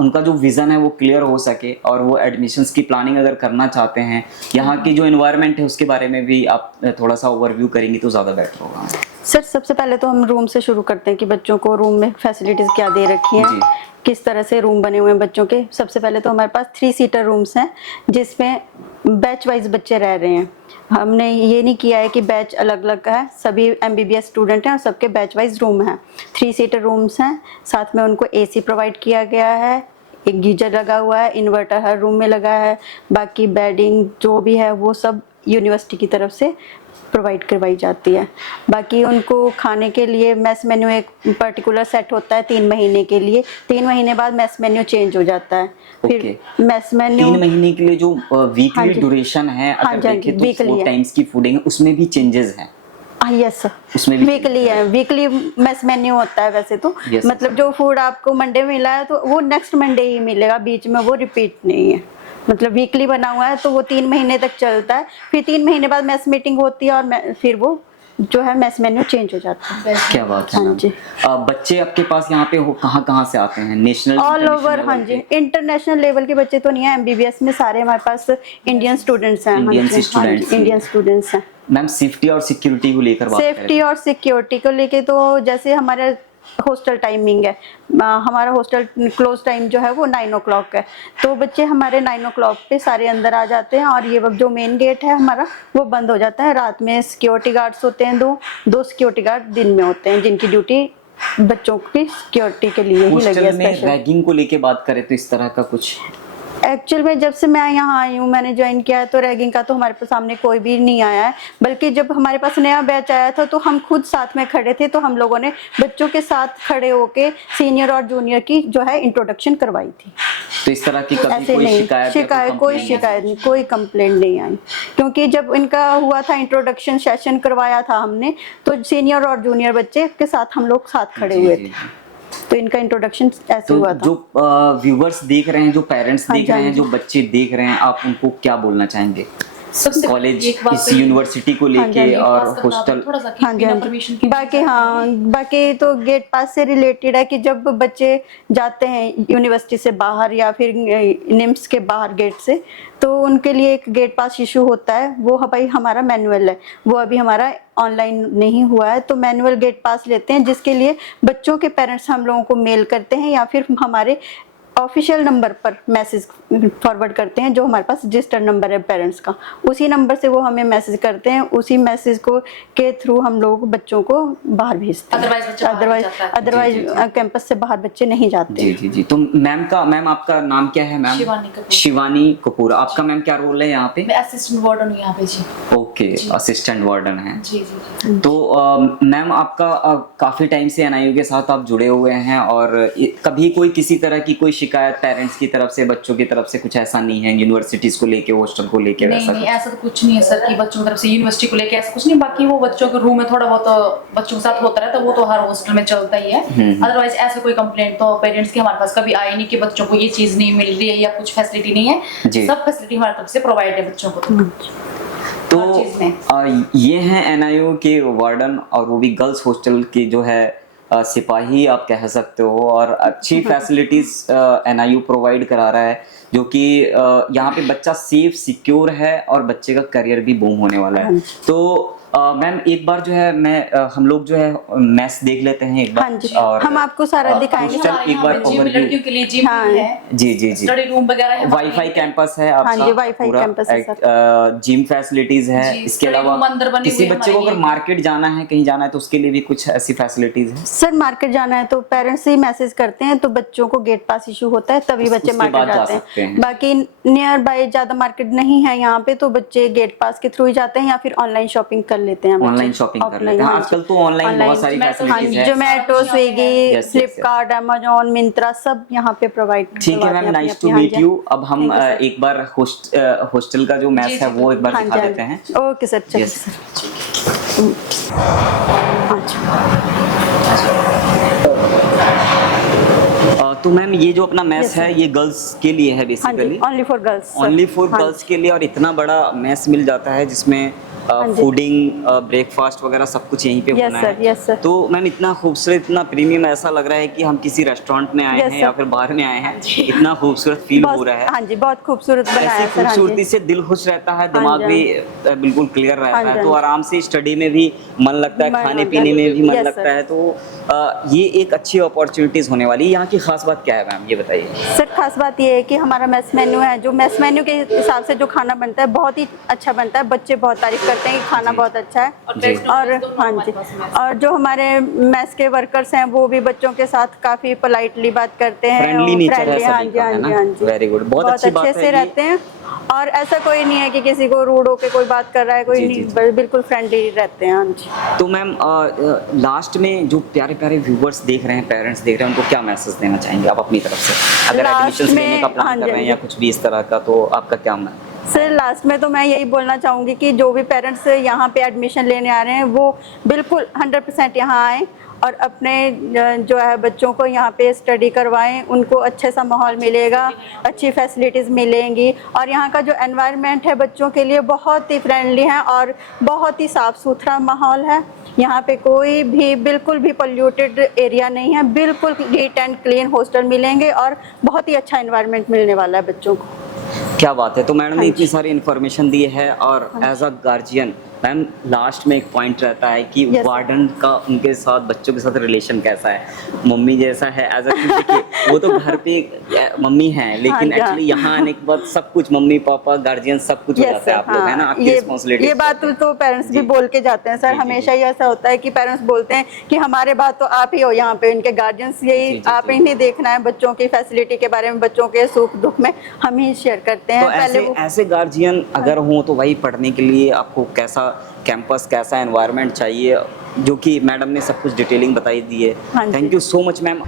उनका जो विजन है वो क्लियर हो सके, और वो एडमिशन्स की प्लानिंग अगर करना चाहते हैं, यहाँ की जो एनवायरनमेंट है उसके बारे में भी आप थोड़ा सा ओवरव्यू करेंगे तो ज़्यादा बेटर होगा। सर सबसे पहले तो हम रूम से शुरू करते हैं कि बच्चों को रूम में फैसिलिटीज क्या दे रखी हैं, जी। किस तरह से रूम बने हुए हैं बच्चों के। सबसे पहले तो हमारे पास 3 सीटर रूम्स हैं जिसमें बैच वाइज बच्चे रह रहे हैं। हमने ये नहीं किया है कि बैच अलग अलग है, सभी एमबीबीएस स्टूडेंट हैं और सबके बैच वाइज रूम हैं। 3 सीटर रूम्स हैं, साथ में उनको एसी प्रोवाइड किया गया है, एक गीजर लगा हुआ है, इन्वर्टर हर रूम में लगा है, बाकी बेडिंग जो भी है वो सब यूनिवर्सिटी की तरफ से प्रोवाइड करवाई जाती है। बाकी उनको खाने के लिए मेस मेन्यू एक पर्टिकुलर सेट होता है 3 महीने के लिए, 3 महीने बाद मेस मेन्यू चेंज हो जाता है। फिर मेस मेन्यू 3 महीने के लिए जो हाँ वीकली जी। ड्यूरेशन है, हाँ अगर जी, हाँ जी, देखें तो weekly 4 है। टाइम्स की फूडिंग है, उसमें भी चेंजेस हैं। यस सर, उसमें भी वीकली है, वीकली मेस मेन्यू होता है वैसे तो। Yes, मतलब जो फूड आपको मंडे मिला है तो वो नेक्स्ट मंडे ही मिलेगा, बीच में वो रिपीट नहीं है। मतलब वीकली बना हुआ है तो वो 3 महीने तक चलता है, फिर 3 महीने बाद मेस मीटिंग होती है और फिर वो जो है मेस मेन्यू चेंज हो जाता है। क्या बात है हाँ मैम। जी। बच्चे आपके पास यहाँ पे कहाँ से आते हैं, नेशनल ऑल ओवर, हाँ जी। इंटरनेशनल लेवल के बच्चे तो नहीं है, एमबीबीएस में सारे हमारे पास इंडियन स्टूडेंट्स हैं। Indian students हैं। इंडियन स्टूडेंट्स हैं। मैम सेफ्टी और सिक्योरिटी को लेकर बात करें। सेफ्टी और सिक्योरिटी को लेके तो जैसे हमारे हॉस्टल टाइमिंग है, हमारा हॉस्टल क्लोज टाइम जो है वो 9 o'clock है, तो बच्चे हमारे 9 o'clock पे सारे अंदर आ जाते हैं और ये वक्त जो मेन गेट है हमारा वो बंद हो जाता है। रात में सिक्योरिटी गार्ड्स होते हैं, दो सिक्योरिटी गार्ड दिन में होते हैं जिनकी ड्यूटी बच्चों की सिक्योरिटी के लिए ही लगी है हॉस्टल में स्पेशल। रैगिंग को लेके बात करें तो इस तरह का कुछ एक्चुअल में जब से मैं यहाँ आई हूँ, मैंने ज्वाइन किया है, तो रैगिंग का तो हमारे पास सामने कोई भी नहीं आया है। बल्कि जब हमारे पास नया बैच आया था तो हम खुद साथ में खड़े थे, तो हम लोगों ने बच्चों के साथ खड़े होके सीनियर और जूनियर की जो है इंट्रोडक्शन करवाई थी। तो इस तरह की कभी ऐसे कोई नहीं, शिकायत कोई शिकायत नहीं, कोई कंप्लेंट नहीं आई। क्योंकि जब इनका हुआ था इंट्रोडक्शन सेशन करवाया था हमने, तो सीनियर और जूनियर बच्चे के साथ हम लोग साथ खड़े हुए थे, तो इनका इंट्रोडक्शन ऐसे तो हुआ था। जो व्यूवर्स देख रहे हैं, जो पेरेंट्स हाँ देख जी, रहे हाँ हैं, जो बच्चे देख रहे हैं, आप उनको क्या बोलना चाहेंगे सबसे कॉलेज, एक बात इस तो ये- यूनिवर्सिटी को हाँ जी, लेके हाँ जी, और पास करना हॉस्टल? थोड़ा सा कि हाँ जी, बिना हाँ परमिशन जी। के बाकी हाँ, बाकी तो गेट पास से रिलेटेड है कि जब बच्चे जाते हैं यूनिवर्सिटी से बाहर या फिर निम्स के बाहर गेट से, तो उनके लिए एक गेट पास इशू होता है। वो भाई हमारा मैनुअल है, वो अभी हमारा ऑनलाइन नहीं हुआ है, तो मैनुअल गेट पास लेते हैं, जिसके लिए बच्चों के पेरेंट्स हम लोगों को मेल करते हैं या फिर हमारे ऑफिशियल नंबर पर मैसेज फॉरवर्ड करते हैं, जो हमारे पास रजिस्टर्ड नंबर है पेरेंट्स का, उसी नंबर से वो हमें मैसेज करते हैं, उसी मैसेज को के थ्रू हम लोग बच्चों को बाहर भेजते हैं। अदरवाइज कैंपस से बाहर बच्चे नहीं जाते। जी जी जी। तो मैम आपका नाम क्या है मैम? शिवानी कपूर। शिवानी कपूर। आपका मैम क्या रोल है यहाँ पे? मैं असिस्टेंट वार्डन हूँ यहाँ पे जी। ओके, असिस्टेंट वार्डन है। जी जी। तो मैम आपका काफी टाइम से एनआईयू के साथ आप जुड़े हुए हैं, और कभी कोई किसी तरह की कोई शिकायत पेरेंट्स की तरफ से, बच्चों की तरफ से कुछ ऐसा नहीं है यूनिवर्सिटीज को लेके, हॉस्टल को लेके? नहीं नहीं, ऐसा तो कुछ नहीं है सर कि बच्चों की तरफ से यूनिवर्सिटी को लेके ऐसा कुछ नहीं। बाकी वो बच्चों के रूम में थोड़ा बहुत बच्चों के साथ होता रहता है, वो तो हर हॉस्टल में चलता ही है। अदरवाइज ऐसा कोई कंप्लेंट तो पेरेंट्स की हमारे पास कभी आई नहीं कि बच्चों को ये चीज नहीं मिल रही है या कुछ फैसिलिटी नहीं है। सब फैसिलिटी हमारी तरफ से प्रोवाइड है बच्चों को। तो ये हैं एनआईयू के वार्डन, और वो भी गर्ल्स हॉस्टल की जो है सिपाही आप कह सकते हो, और अच्छी फैसिलिटीज एनआईयू प्रोवाइड करा रहा है, जो कि यहाँ पे बच्चा सेफ सिक्योर है और बच्चे का करियर भी बूम होने वाला है। तो मैम एक बार जो है हम लोग जो है मैस देख लेते हैं एक बार। हाँ जी, और हम आपको सारा दिखाएंगे। एक बार लड़कियों के लिए जिम है। जी जी जी। स्टडी रूम वगैरह है। वाईफाई कैंपस है आपका। हाँ जी, वाईफाई कैंपस है सर। जिम फैसिलिटीज है। इसके अलावा किसी बच्चे को अगर मार्केट जाना है, कहीं जाना है, तो उसके लिए भी कुछ ऐसी फैसिलिटीज है? सर मार्केट जाना है तो पेरेंट्स ही मैसेज करते हैं, तो बच्चों को गेट पास इशू होता है, तभी बच्चे मार्केट जाते हैं। बाकी नियर बाय ज्यादा मार्केट नहीं है यहाँ पे, तो बच्चे गेट पास के थ्रू ही जाते हैं या फिर ऑनलाइन शॉपिंग कर लेते हैं। ऑनलाइन शॉपिंग कर लेते हैं आजकल तो। ऑनलाइन बहुत सारी फैसिलिटीज है। जोमेटो, स्विगी, फ्लिपकार्ट, अमेजोन, मिंत्रा सब यहाँ पे प्रोवाइड। ठीक है ma'am, nice to meet you. अब हम एक बार हॉस्टल का जो मैच है वो एक बार दिखा देते हैं। ओके सर, चलिए सर। तो मैम ये जो अपना मैस है ये गर्ल्स के लिए है basically? Only for girls. Only for girls के लिए, और इतना बड़ा मैस मिल जाता है जिसमें फूडिंग, ब्रेकफास्ट वगैरह सब कुछ यहीं पे होना है। Yes sir. तो मैम इतना खूबसूरत, इतना प्रीमियम, ऐसा लग रहा है कि हम किसी रेस्टोरेंट में आए हैं या फिर बाहर में आए हैं। इतना खूबसूरत फील हो रहा है। हाँ जी, बहुत खूबसूरत बनाया है सर। खूबसूरती से दिल खुश रहता है, दिमाग भी बिल्कुल क्लियर रहता है, तो आराम से स्टडी में भी मन लगता है, खाने पीने में भी मन लगता है। तो ये एक अच्छी अपॉर्चुनिटीज होने वाली है। यहाँ की खास बात क्या है मैम, ये बताइए? सर खास बात ये है कि हमारा मेस मेन्यू है, जो मेस मेन्यू के हिसाब से जो खाना बनता है बहुत ही अच्छा बनता है। बच्चे बहुत तारीफ करते हैं कि खाना बहुत अच्छा है। और हाँ जी, और जो हमारे मेस के वर्कर्स हैं वो भी बच्चों के साथ काफी पोलाइटली बात करते हैं, फ्रेंडली नेचर है हाँ जी, हाँ जी, हाँ जी, वेरी गुड, बहुत अच्छी बात है। अच्छे से रहते हैं, और ऐसा कोई नहीं है कि किसी को रूड होके कोई बात कर रहा है, कोई नहीं, बिल्कुल फ्रेंडली रहते हैं। हाँ जी। तो मैम लास्ट में जो प्यारे प्यारे व्यूवर्स देख रहे हैं, पेरेंट्स देख रहे हैं, उनको क्या मैसेज देना चाहेंगे आप अपनी तरफ से? अगर एडमिशन लेने का प्लान कर रहे हैं या कुछ भी इस तरह का, तो आपका क्या मन है? सर लास्ट में तो मैं यही बोलना चाहूँगी कि जो भी पेरेंट्स यहाँ पे एडमिशन लेने आ रहे हैं वो बिल्कुल 100% यहाँ आएँ और अपने जो है बच्चों को यहाँ पे स्टडी करवाएं। उनको अच्छे सा माहौल मिलेगा, अच्छी फैसिलिटीज़ मिलेंगी, और यहाँ का जो एनवायरनमेंट है बच्चों के लिए बहुत ही फ्रेंडली है और बहुत ही साफ़ सुथरा माहौल है। यहाँ पे कोई भी बिल्कुल भी पोल्यूटेड एरिया नहीं है, बिल्कुल नीट एंड क्लीन हॉस्टल मिलेंगे और बहुत ही अच्छा एनवायरनमेंट मिलने वाला है बच्चों को। क्या बात है। तो मैडम ने इतनी सारी इन्फॉर्मेशन दी है, और as a guardian ma'am last में एक पॉइंट रहता है कि वार्डन का उनके साथ, बच्चों के साथ रिलेशन कैसा है? मम्मी जैसा है एज अ, देखिए वो तो घर पे मम्मी है, लेकिन एक्चुअली यहाँ आने के बाद सब कुछ मम्मी पापा गार्जियन सब कुछ हो जाता है। आप लोग है ना, आपकी रिस्पांसिबिलिटी। ये बात तो पेरेंट्स भी बोल के जाते हैं सर, हमेशा ही ऐसा होता है कि पेरेंट्स बोलते हैं कि हमारे बात तो आप ही हो यहाँ पे, उनके गार्जियंस यही आप ही नहीं देखना है, बच्चों की फैसिलिटी के बारे में, बच्चों के सुख दुख में हम ही शेयर करते हैं। तो ऐसे गार्जियन अगर हो तो वही पढ़ने के लिए आपको कैसा कैंपस, कैसा एनवायरनमेंट चाहिए, जो कि मैडम ने सब कुछ डिटेलिंग बताई दी है। Thank you so much ma'am.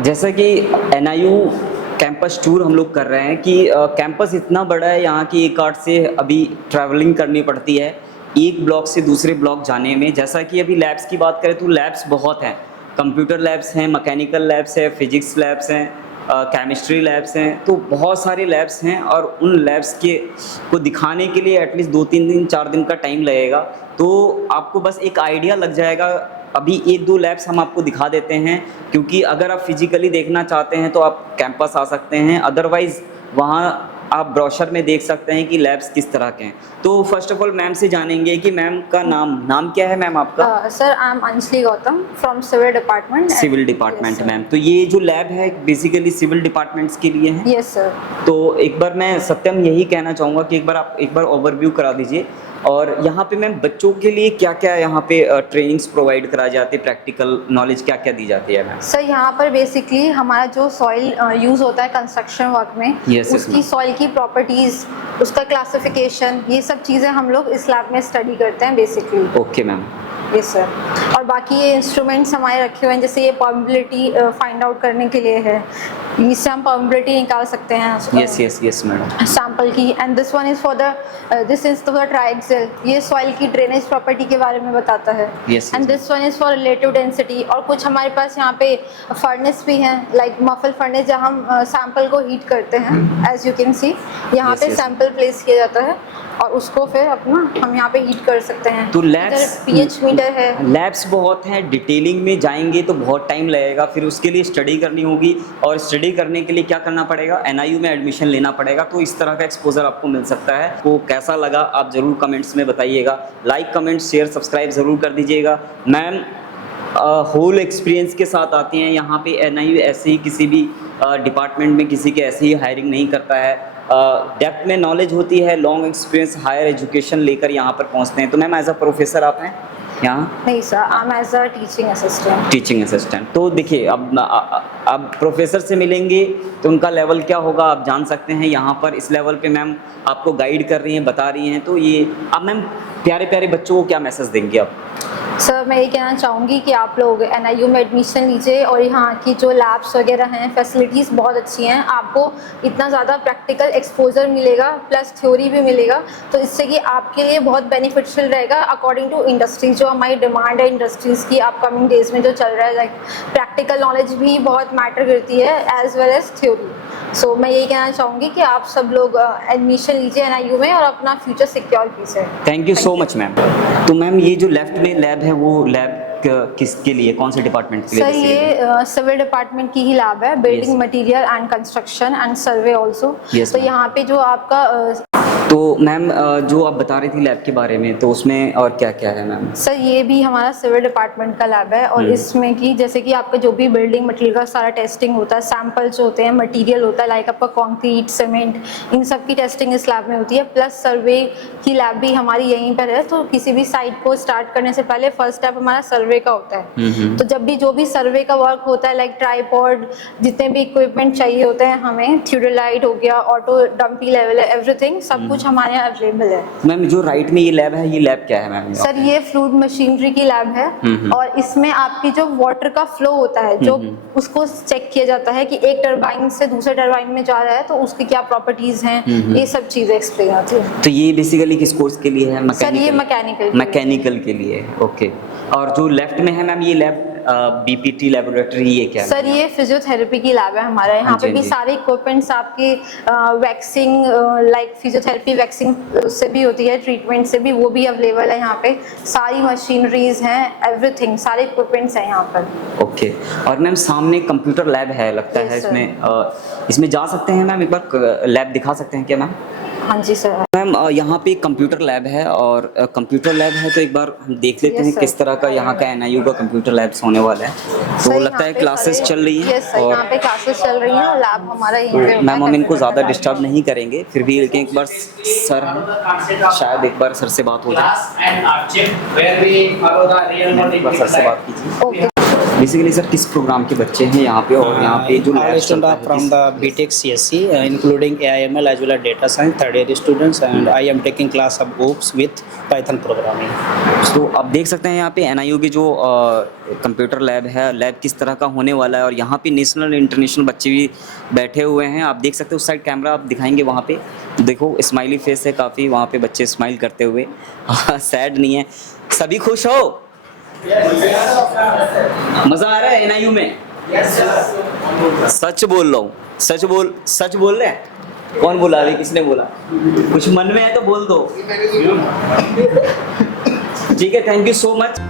जैसा कि एनआईयू कैंपस टूर हम लोग कर रहे हैं कि कैंपस इतना बड़ा है, यहाँ की एक आर्ट से अभी ट्रैवलिंग करनी पड़ती है एक ब्लॉक से दूसरे ब्लॉक जाने में। जैसा कि अभी लैब्स की बात करें तो लैब्स बहुत हैं, कंप्यूटर लैब्स हैं, मैकेनिकल लैब्स है, फिजिक्स लैब्स हैं, केमिस्ट्री लैब्स हैं, तो बहुत सारे लैब्स हैं और उन लैब्स के को दिखाने के लिए एटलीस्ट 2-3 दिन 4 दिन का टाइम लगेगा। तो आपको बस एक आइडिया लग जाएगा। अभी 1-2 लैब्स हम आपको दिखा देते हैं, क्योंकि अगर आप फिजिकली देखना चाहते हैं तो आप कैंपस आ सकते हैं, अदरवाइज़ वहाँ आप ब्रोशर में देख सकते हैं कि लैब्स किस तरह के हैं। तो फर्स्ट ऑफ ऑल मैम से जानेंगे कि मैम का नाम क्या है मैम आपका? Sir I am Anjali Gautam from civil department. Civil department ma'am. तो ये जो लैब है बेसिकली सिविल डिपार्टमेंट्स के लिए है? Yes sir. तो एक बार मैं सत्यम यही कहना चाहूँगा कि आप एक बार ओवरव्यू करा दीजिए। और यहाँ पे मैम बच्चों के लिए क्या क्या यहाँ पे ट्रेनिंग्स प्रोवाइड कराई जाती है, प्रैक्टिकल नॉलेज क्या क्या दी जाती है मैम? सर यहाँ पर बेसिकली हमारा जो सॉइल यूज़ होता है कंस्ट्रक्शन वर्क में, Yes, उसकी सॉइल की प्रॉपर्टीज़, उसका क्लासिफिकेशन, ये सब चीज़ें हम लोग इस लैब में स्टडी करते हैं basically. Okay ma'am. Yes sir. और बाकी ये इंस्ट्रूमेंट्स हमारे रखे हुए हैं, जैसे ये परमेबिलिटी फाइंड आउट करने के लिए है, इससे हम परमेबिलिटी निकाल सकते हैं यस मैडम सैंपल की। And this one is for this is for the triaxial, ये सॉइल की ड्रेनेज प्रॉपर्टी के बारे में बताता है। And this one is for relative density. और कुछ हमारे पास यहाँ पे फर्नेस भी हैं, लाइक मफल फर्नेस, जहाँ हम सैंपल को हीट करते हैं। एज यू कैन सी यहाँ पे सैंपल प्लेस किया जाता है और उसको फिर अपना हम यहाँ पे हीट कर सकते हैं। तो लैब्स पीएच मीटर है, लैब्स बहुत हैं, डिटेलिंग में जाएंगे तो बहुत टाइम लगेगा, फिर उसके लिए स्टडी करनी होगी और स्टडी करने के लिए क्या करना पड़ेगा, NIU में एडमिशन लेना पड़ेगा। तो इस तरह का एक्सपोजर आपको मिल सकता है। तो कैसा लगा आप ज़रूर कमेंट्स में बताइएगा। लाइक, कमेंट, शेयर, सब्सक्राइब ज़रूर कर दीजिएगा। मैम होल एक्सपीरियंस के साथ आती हैं यहाँ पे। NIU ऐसे ही किसी भी डिपार्टमेंट में किसी के ऐसे ही हायरिंग नहीं करता है। डेप्थ में नॉलेज होती है, लॉन्ग एक्सपीरियंस, हायर एजुकेशन लेकर यहाँ पर पहुँचते हैं। तो मैम एज अ प्रोफेसर आप हैं यहाँ? नहीं sir, I am as a teaching assistant. Teaching assistant. तो देखिए अब प्रोफेसर से मिलेंगे तो उनका लेवल क्या होगा आप जान सकते हैं। यहाँ पर इस लेवल पे मैम आपको गाइड कर रही हैं, बता रही हैं। तो ये अब मैम प्यारे प्यारे बच्चों को क्या मैसेज देंगे आप? सर मैं ये कहना चाहूँगी कि आप लोग NIU में एडमिशन लीजिए और यहाँ की जो लैब्स वगैरह हैं, फैसिलिटीज़ बहुत अच्छी हैं। आपको इतना ज़्यादा प्रैक्टिकल एक्सपोजर मिलेगा प्लस थ्योरी भी मिलेगा, तो इससे कि आपके लिए बहुत बेनिफिशियल रहेगा अकॉर्डिंग टू इंडस्ट्री। जो हमारी डिमांड है इंडस्ट्रीज़ की अपकमिंग डेज में जो चल रहा है, लाइक प्रैक्टिकल नॉलेज भी बहुत मैटर करती है एज वेल एज थ्योरी। सो मैं यही कहना चाहूँगी कि आप सब लोग एडमिशन लीजिए NIU में और अपना फ्यूचर सिक्योर कीजिए। Thank you so much ma'am. तो मैम ये जो लेफ्ट में लैब है वो लैब किसके लिए, कौन से डिपार्टमेंट के लिए? सर ये सिविल डिपार्टमेंट की ही लैब है, building material and construction and survey also. तो यहाँ पे जो आपका तो मैम जो आप बता रही थी लैब के बारे में, तो उसमें और क्या क्या है मैम? सर ये भी हमारा सिविल डिपार्टमेंट का लैब है और इसमें कि जैसे कि आपका जो भी बिल्डिंग मटेरियल का सारा टेस्टिंग होता है, सैंपल्स होते हैं, मटेरियल होता है, लाइक आपका कंक्रीट, सीमेंट, इन सब की टेस्टिंग इस लैब में होती है। प्लस सर्वे की लैब भी हमारी यहीं पर है। तो किसी भी साइट को स्टार्ट करने से पहले फर्स्ट स्टेप हमारा सर्वे का होता है। तो जब भी जो भी सर्वे का वर्क होता है, लाइक ट्राईपॉड, जितने भी इक्विपमेंट चाहिए होते हैं हमें, थियोडोलाइट हो गया, ऑटो डंपी लेवल, एवरीथिंग सब कुछ हमारे यहाँ अवेलेबल है। मैम जो राइट में ये लैब है, ये लैब क्या है मैम? सर ये फ्लूइड मशीनरी की लैब है और इसमें आपकी जो वाटर का फ्लो होता है, जो उसको चेक किया जाता है कि एक टरबाइन से दूसरे टरबाइन में जा रहा है तो उसकी क्या प्रॉपर्टीज हैं, ये सब चीजें एक्सप्लेन होती है। तो ये बेसिकली किस कोर्स के लिए है? सर ये मैकेनिकल के लिए। ओके। और जो लेफ्ट में है मैम ये लैब BPT लेबोरेटरी, ये क्या है? सर ये फिजियोथेरेपी की लैब है हमारा। यहाँ पे भी सारे इक्विपमेंट्स आपके वैक्सिंग, लाइक फिजियोथेरेपी वैक्सिंग से भी होती है, ट्रीटमेंट से भी, वो भी अवेलेबल है यहाँ पे। सारी मशीनरीज हैं, एवरीथिंग, सारे इक्विपमेंट्स हैं यहाँ पर। ओके। और मैम सामने कंप्यूटर लैब है लगता है, इसमें जा सकते हैं मैम? एक बार लैब दिखा सकते हैं क्या मैम? हाँ जी सर। मैम यहाँ पे कंप्यूटर लैब है और कंप्यूटर लैब है, तो एक बार हम देख लेते हैं किस तरह का यहाँ का NIU का कंप्यूटर लैब्स होने वाला है। तो लगता है क्लासेस चल रही हैं और यहाँ पे क्लासेस चल रही हैं और लैब हमारा यहीं पे। मैम हम इनको ज़्यादा डिस्टर्ब नहीं करेंगे, फिर भी लेकिन एक बार सर हैं, शायद एक बार सर से बात हो जाए। एक बार सर से बात कीजिए। बेसिकली सर किस प्रोग्राम के बच्चे हैं यहाँ पे, और यहाँ पे जो students from the BTech CSC including AIML as well as data science, third year students, and I am taking class of OOPS with Python programming. तो आप देख सकते हैं यहाँ पे NIU की जो कंप्यूटर लैब है, लैब किस तरह का होने वाला है। और यहाँ पे नेशनल इंटरनेशनल बच्चे भी बैठे हुए हैं, आप देख सकते हो। उस साइड कैमरा आप दिखाएंगे, वहाँ पे देखो स्माइली फेस है काफ़ी, वहाँ पे बच्चे स्माइल करते हुए। सैड नहीं है, सभी खुश हो। मजा आ रहा है NIU में? सच बोल रहा हूँ, सच बोल रहे हैं? कौन बोला अभी, किसने बोला? कुछ मन में है तो बोल दो। ठीक है, thank you so much.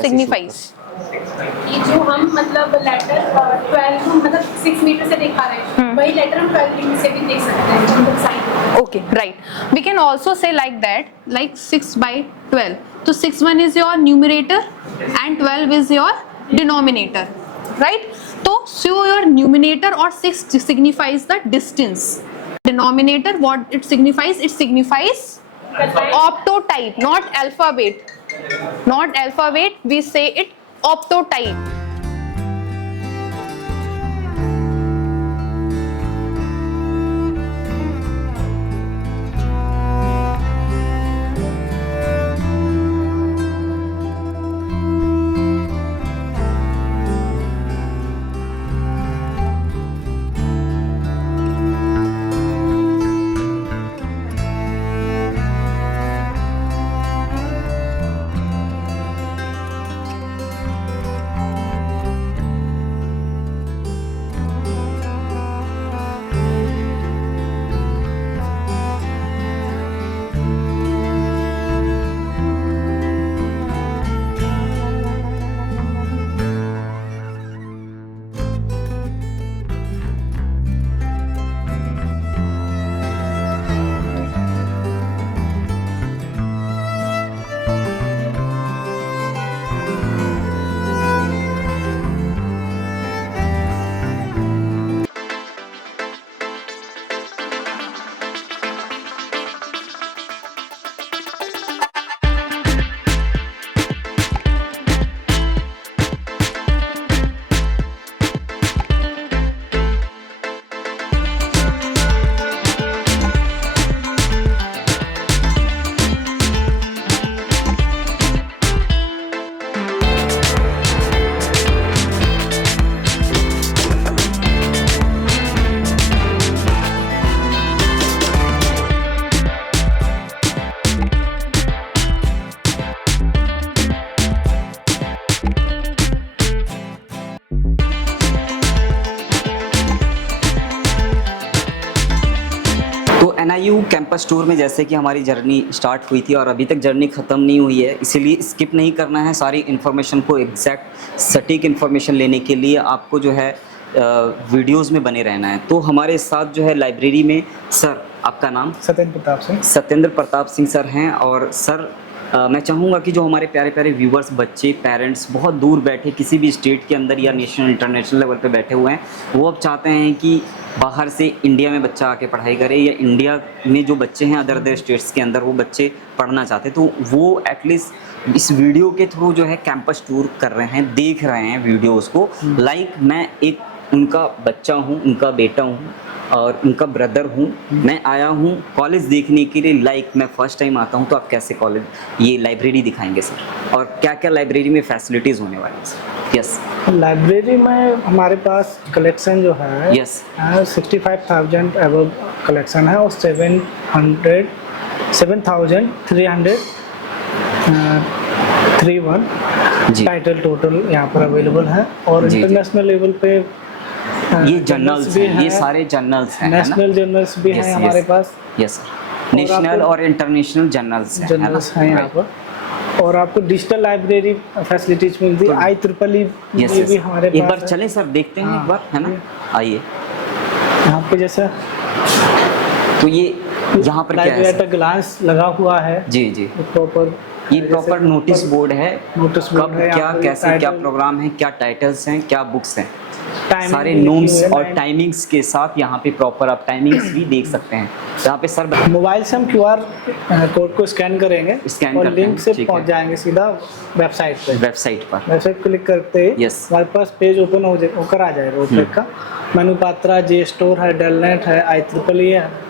Signifies ये जो हम मतलब लेटर 12 को मतलब 6 मीटर से दिखा रहे हैं, वही लेटर हम 12 मीटर से भी देख सकते हैं मतलब sign. Okay, right. We can also say like that, like 6/12, तो 6/1 is your numerator and 12 is your denominator, right? तो show your numerator or 6 signifies the distance. Denominator, what it signifies? It signifies optotype, not alphabet. Not alphabet, we say it optotype. NIU campus tour में जैसे कि हमारी जर्नी स्टार्ट हुई थी और अभी तक जर्नी ख़त्म नहीं हुई है, इसीलिए स्किप नहीं करना है। सारी इन्फॉर्मेशन को एग्जैक्ट सटीक इन्फॉर्मेशन लेने के लिए आपको जो है वीडियोस में बने रहना है। तो हमारे साथ जो है लाइब्रेरी में सर, आपका नाम? सत्येंद्र प्रताप सिंह सर हैं। और सर मैं चाहूँगा कि जो हमारे प्यारे प्यारे व्यूवर्स, बच्चे, पेरेंट्स बहुत दूर बैठे किसी भी स्टेट के अंदर या नेशनल इंटरनेशनल लेवल पे बैठे हुए हैं, वो अब चाहते हैं कि बाहर से इंडिया में बच्चा आके पढ़ाई करे, या इंडिया में जो बच्चे हैं अदर स्टेट्स के अंदर वो बच्चे पढ़ना चाहते हैं, तो वो एटलीस्ट इस वीडियो के थ्रू जो है कैंपस टूर कर रहे हैं, देख रहे हैं वीडियोज़ को। लाइक मैं एक उनका बच्चा हूँ, उनका बेटा हूँ और उनका ब्रदर हूँ। मैं आया हूँ कॉलेज देखने के लिए। लाइक मैं फ़र्स्ट टाइम आता हूँ, तो आप कैसे कॉलेज, ये लाइब्रेरी दिखाएंगे सर, और क्या क्या लाइब्रेरी में फैसिलिटीज़ होने वाली है सर? यस, लाइब्रेरी में हमारे पास कलेक्शन जो है, यस, 65,000 अबव कलेक्शन है और 7,331 टाइटल टोटल यहाँ पर अवेलेबल है। और इंटरनेशनल लेवल पे ये जर्नल्स हैं, ये सारे जर्नल्स हैं, नेशनल जर्नल्स भी हैं हमारे पास। यस सर, नेशनल और इंटरनेशनल जर्नल्स हैं यहाँ पर। और आपको डिजिटल लाइब्रेरी फैसिलिटीज मिलती है, IEEE ये भी हमारे पास। एक बार चलें सर, देखते हैं एक बार, है ना? आइए यहाँ पे जैसा, तो ये यहाँ पर क्या है सर? ग्लास लगा हुआ है। जी जी, प्रॉपर, ये प्रॉपर नोटिस बोर्ड है। नोटिस बोर्ड कब है, क्या, कैसे, क्या प्रोग्राम है, क्या टाइटल्स हैं, क्या बुक्स हैं, Timing सारे भी लिखी नोम्स हुई है, और time- टाइमिंग्स के साथ यहाँ पे प्रॉपर आप टाइमिंग्स भी देख सकते हैं। यहाँ पे सर मोबाइल से हम QR कोड को स्कैन करेंगे स्कैन और करते हैं, लिंक से ठीक है। पहुंच जाएंगे सीधा वेबसाइट पे। वेबसाइट पर वेबसाइट क्लिक करते ही Yes. हमारे पास पेज ओपन होकर आ जाएगा ओपेक का। मेनूपात्रा, जे स्टोर है, डेलनेट है, IEEE है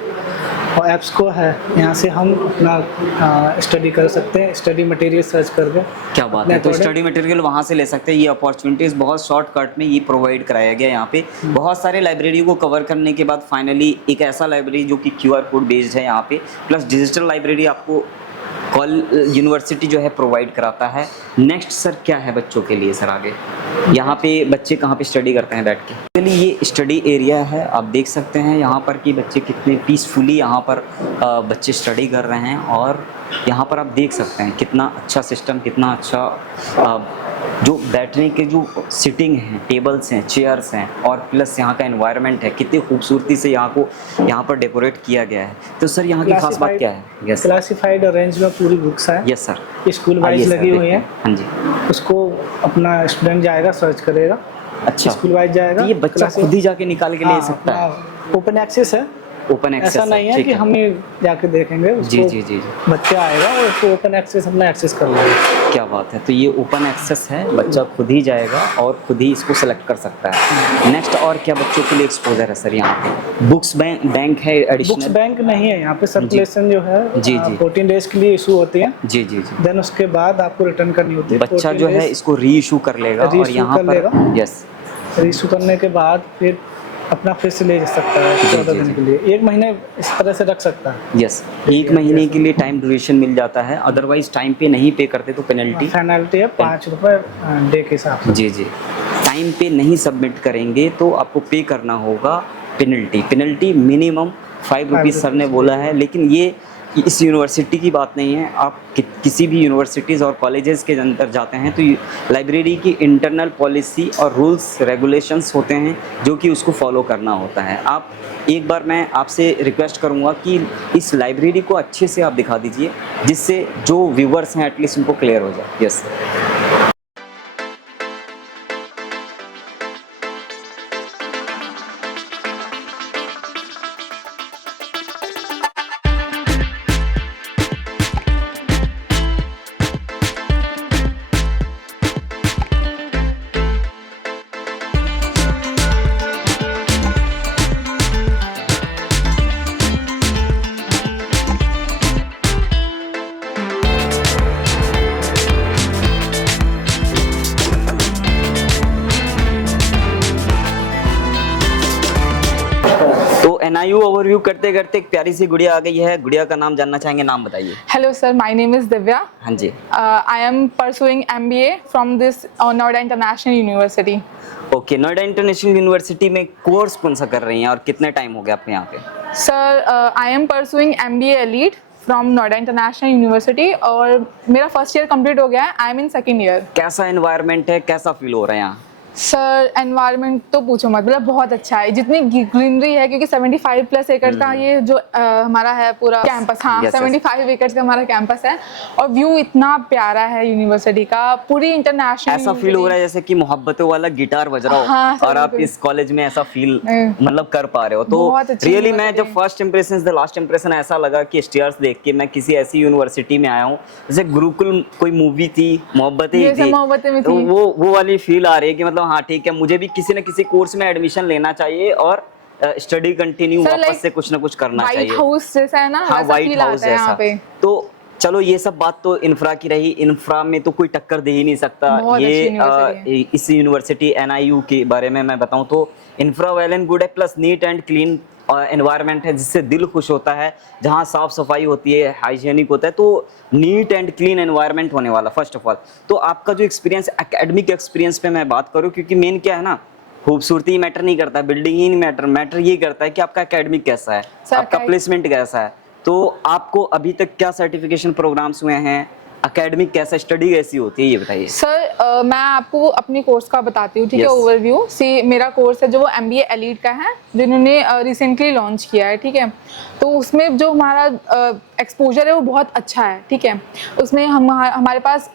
और एप्स को है। यहाँ से हम अपना स्टडी कर सकते हैं, स्टडी मटेरियल सर्च करके। क्या बात है, तो स्टडी मटेरियल वहाँ से ले सकते हैं। ये अपॉर्चुनिटीज़ बहुत शॉर्टकट में ये प्रोवाइड कराया गया यहाँ पे। बहुत सारे लाइब्रेरी को कवर करने के बाद फाइनली एक ऐसा लाइब्रेरी जो कि QR कोड बेस्ड है यहाँ पे, प्लस डिजिटल लाइब्रेरी आपको यूनिवर्सिटी जो है प्रोवाइड कराता है। नेक्स्ट सर क्या है बच्चों के लिए सर आगे? यहाँ पे बच्चे कहाँ पे स्टडी करते हैं बैठ के? चलिए ये स्टडी एरिया है, आप देख सकते हैं यहाँ पर कि बच्चे कितने पीसफुली यहाँ पर बच्चे स्टडी कर रहे हैं। और यहाँ पर आप देख सकते हैं कितना अच्छा सिस्टम, कितना अच्छा जो बैठने के जो सिटिंग हैं, टेबल्स हैं, चेयर्स हैं और प्लस यहाँ का एनवायरनमेंट है, कितनी खूबसूरती से यहाँ पर डेकोरेट किया गया है। तो सर यहाँ की खास बात क्या है? यस क्लासिफाइड रेंज में पूरी बुक्स हैं। यस सर, स्कूल वाइज लगी हुई हैं। हाँ जी, उसको अपना स्टूडेंट जाएगा, सर्च करेगा। अच्छा, स्कूल वाइज जाएगा, ये बच्चा खुद ही जाके निकाल के ले सकता है? ओपन एक्सेस है। ओपन एक्सेस ऐसा नहीं है कि हम ही जाके देखेंगे उसको। जी जी जी, बच्चा आएगा और उसको ओपन एक्सेस अपना एक्सेस कर लेगा। क्या बात है, तो ये ओपन एक्सेस है, बच्चा खुद ही जाएगा और खुद ही इसको सेलेक्ट कर सकता है। नेक्स्ट और क्या बच्चों के लिए एक्सपोजर है सर यहाँ पे? बुक्स बैंक है एडिशनल? बुक्स बैंक नहीं है यहाँ पे। सर्कुलेशन जो है जी जी 14 डेज के लिए इशू होती है। जी जी जी, देन उसके बाद आपको रिटर्न करनी होती है। बच्चा जो है इसको री इशू कर लेगा और यहाँ पर यस इशू करने के बाद फिर अपना फिर से ले सकता है 14 दिन के लिए। 1 महीने इस तरह से रख सकता है। यस, 1 महीने के लिए टाइम ड्यूरेशन मिल जाता है। अदरवाइज टाइम पे नहीं पे करते तो पेनल्टी है 5 रुपये डे के हिसाब से। जी जी, टाइम पे नहीं सबमिट करेंगे तो आपको पे करना होगा पेनल्टी मिनिमम 5 रुपीज़ सर ने बोला है। लेकिन ये इस यूनिवर्सिटी की बात नहीं है, आप किसी भी यूनिवर्सिटीज़ और कॉलेजेस के अंदर जाते हैं तो लाइब्रेरी की इंटरनल पॉलिसी और रूल्स रेगुलेशंस होते हैं जो कि उसको फॉलो करना होता है। आप एक बार मैं आपसे रिक्वेस्ट करूंगा कि इस लाइब्रेरी को अच्छे से आप दिखा दीजिए जिससे जो व्यूवर्स हैं एटलीस्ट उनको क्लियर हो जाए। यस NIU ओवरव्यू करते करते एक प्यारी सी गुड़िया आ गई है। गुड़िया का नाम जानना चाहेंगे, नाम बताइए। Hello sir, my name is Divya. हाँ जी। I am pursuing MBA from this Noida International University. Okay, Noida international university में कोर्स कौन सा कर रही हैं और कितने टाइम हो गया आपको यहाँ पे? Sir, I am pursuing MBA Elite from Noida International University और मेरा फर्स्ट ईयर कंप्लीट हो गया है। I am in second year. कैसा एनवायरनमेंट है, कैसा फील हो रहा है यहाँ? सर एनवायरनमेंट तो पूछो मत, मतलब बहुत अच्छा है। जितनी ग्रीनरी है क्योंकि 75 प्लस एकड़ का ये जो हमारा है पूरा कैंपस। हाँ, 75 एकड़ का हमारा कैंपस है और व्यू इतना प्यारा है यूनिवर्सिटी का, पूरी इंटरनेशनल। ऐसा फील हो रहा है जैसे कि मोहब्बतों वाला गिटार बज रहा हो। हाँ, और आप इस कॉलेज में ऐसा फील मतलब कर पा रहे हो तो रियली मैं जब first impression the last impression ऐसा लगा कि स्टेयर्स देख के मैं किसी ऐसी यूनिवर्सिटी में आया हूँ जैसे गुरुकुल कोई मूवी थी, मोहब्बतें थी, वो वाली फील आ रही है कि मतलब हाँ ठीक है, मुझे भी किसी न किसी कोर्स में एडमिशन लेना चाहिए और स्टडी कंटिन्यू वापस से कुछ ना कुछ करना चाहिए। व्हाइट हाउस जैसा है ना, हाँ, व्हाइट हाउस जैसा। तो चलो ये सब बात तो इंफ्रा की रही, इंफ्रा में तो कोई टक्कर दे ही नहीं सकता। ये इस यूनिवर्सिटी NIU के बारे में मैं बताऊं तो इंफ्रा वेल एंड गुड है, plus neat and clean environment है जिससे दिल खुश होता है, जहाँ साफ सफाई होती है, हाइजीनिक होता है। तो नीट एंड क्लीन एनवायरनमेंट होने वाला फर्स्ट ऑफ ऑल। तो आपका जो एक्सपीरियंस, एकेडमिक एक्सपीरियंस पे मैं बात करूँ, क्योंकि मेन क्या है ना, खूबसूरती मैटर नहीं करता, बिल्डिंग ही नहीं मैटर ये करता है कि आपका एकेडमिक कैसा है, आपका प्लेसमेंट कैसा है। तो आपको अभी तक क्या सर्टिफिकेशन प्रोग्राम्स हुए हैं, एकेडमिक कैसा, स्टडी कैसी होती है, ये बताइए। सर मैं आपको अपनी कोर्स का बताती हूँ, ठीक है, ओवरव्यू। सी मेरा कोर्स है जो वो MBA एलीट का है, जो इन्होंने रिसेंटली लॉन्च किया है, ठीक है। तो उसमें जो हमारा एक्सपोजर है वो बहुत अच्छा है, ठीक है। उसमें हमारे पास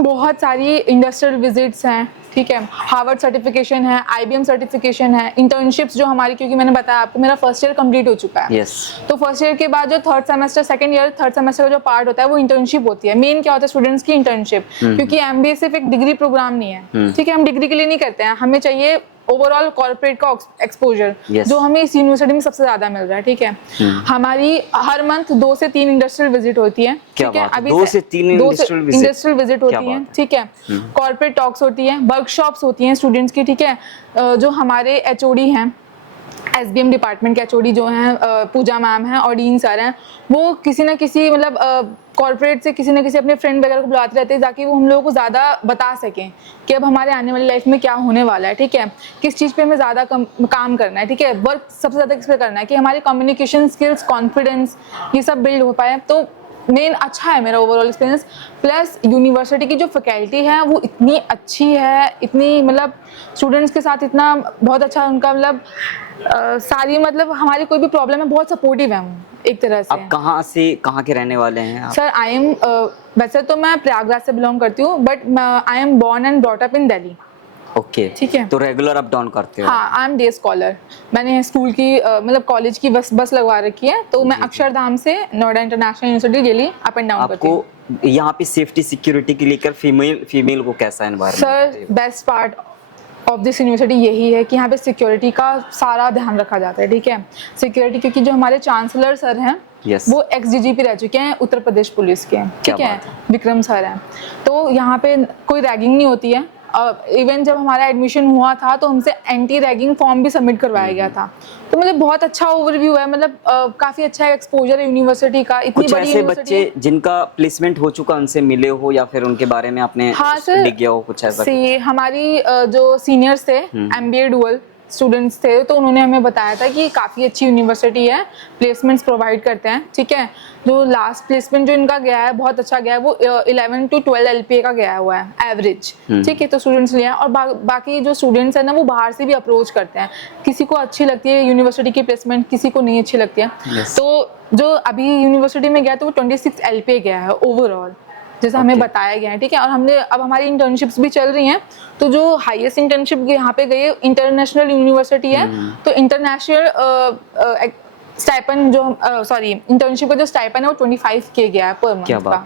बहुत सारी इंडस्ट्रियल विजिट्स हैं, ठीक है, हार्वर्ड सर्टिफिकेशन है, IBM सर्टिफिकेशन है, इंटर्नशिप्स जो हमारी, क्योंकि मैंने बताया आपको मेरा फर्स्ट ईयर कंप्लीट हो चुका है। यस। तो फर्स्ट ईयर के बाद जो third semester, second year third semester का जो पार्ट होता है वो इंटर्नशिप होती है। मेन क्या होता है स्टूडेंट्स की इंटर्नशिप, क्योंकि MBA सिर्फ एक डिग्री प्रोग्राम नहीं है, ठीक है, हम डिग्री के लिए नहीं करते हैं, हमें चाहिए ओवरऑल कॉर्पोरेट का एक्सपोजर, जो हमें इस यूनिवर्सिटी में सबसे ज्यादा मिल रहा है, ठीक है। हमारी हर मंथ 2 से 3 इंडस्ट्रियल विजिट होती है, ठीक है, अभी 2 से 3 इंडस्ट्रियल विजिट होती है, ठीक है, कॉर्पोरेट टॉक्स होती है, वर्कशॉप्स होती हैं स्टूडेंट्स की, ठीक है। जो हमारे HOD हैं, SBM डिपार्टमेंट के HOD जो हैं, पूजा मैम हैं और डीन सर हैं, वो किसी ना किसी मतलब कॉर्पोरेट से किसी ना किसी अपने फ्रेंड वगैरह को बुलाते रहते हैं ताकि वो हम लोगों को ज़्यादा बता सकें कि अब हमारे आने वाली लाइफ में क्या होने वाला है, ठीक है, किस चीज़ पे हमें ज़्यादा काम करना है, ठीक है, वर्क सबसे ज़्यादा किस पे करना है, कि हमारी कम्युनिकेशन स्किल्स, कॉन्फिडेंस, ये सब बिल्ड हो पाए। तो मेन अच्छा है मेरा ओवरऑल एक्सपीरियंस। प्लस यूनिवर्सिटी की जो फैकल्टी है वो इतनी अच्छी है, इतनी मतलब स्टूडेंट्स के साथ इतना बहुत अच्छा उनका मतलब सारी मतलब हमारी कोई भी प्रॉब्लम है बहुत सपोर्टिव है एक तरह से। आप कहाँ के रहने वाले हैं आप? सर आई एम वैसे तो मैं प्रयागराज से बिलोंग करती हूँ, but I am born and brought up in Delhi. Okay, ठीक है, तो रेगुलर अप डाउन करते हो? हाँ, आई एम डे स्कॉलर। मैंने स्कूल की मतलब कॉलेज की बस लगवा रखी है, तो मैं अक्षरधाम से Noida international university daily up and down करती हूँ। आपको यहाँ पे सेफ्टी सिक्योरिटी के लेकर फीमेल को कैसा environment? Sir best part of this university यही है कि यहाँ पे सिक्योरिटी का सारा ध्यान रखा जाता है, ठीक है। सिक्योरिटी क्योंकि जो हमारे चांसलर सर हैं वो ex-DGP रह चुके हैं उत्तर प्रदेश पुलिस के, ठीक है, विक्रम सर हैं। तो यहाँ पे कोई रैगिंग नहीं होती है। इवन जब हमारा एडमिशन हुआ था तो हमसे एंटी रैगिंग फॉर्म भी सबमिट करवाया गया था। तो मतलब बहुत अच्छा ओवरव्यू है, मतलब काफी अच्छा एक्सपोजर है यूनिवर्सिटी का। इतनी कुछ बड़ी ऐसे बच्चे जिनका प्लेसमेंट हो चुका उनसे मिले हो या फिर उनके बारे में आपने लिख गया हो कुछ ऐसा? हमारी जो सीनियर्स थे, MBA डुअल स्टूडेंट्स थे, तो उन्होंने हमें बताया था कि काफ़ी अच्छी यूनिवर्सिटी है, प्लेसमेंट्स प्रोवाइड करते हैं, ठीक है। जो लास्ट प्लेसमेंट जो इनका गया है बहुत अच्छा गया है, वो 11 to 12 LPA का गया हुआ है एवरेज, ठीक है। तो स्टूडेंट्स लिया और बाकी जो स्टूडेंट्स हैं ना वो बाहर से भी अप्रोच करते हैं, किसी को अच्छी लगती है यूनिवर्सिटी की प्लेसमेंट, किसी को नहीं अच्छी लगती है। तो जो अभी यूनिवर्सिटी में गया तो वो 26 LPA गया है ओवरऑल, जैसा हमें बताया गया है, ठीक है। और हमने अब हमारी इंटर्नशिप्स भी चल रही हैं, तो जो हाईएस्ट इंटर्नशिप यहाँ पे गई है इंटरनेशनल यूनिवर्सिटी है, तो इंटरनेशनल स्टाइपेंड जो इंटर्नशिप का जो स्टाइपेंड है वो 25K गया है पर मंथ का।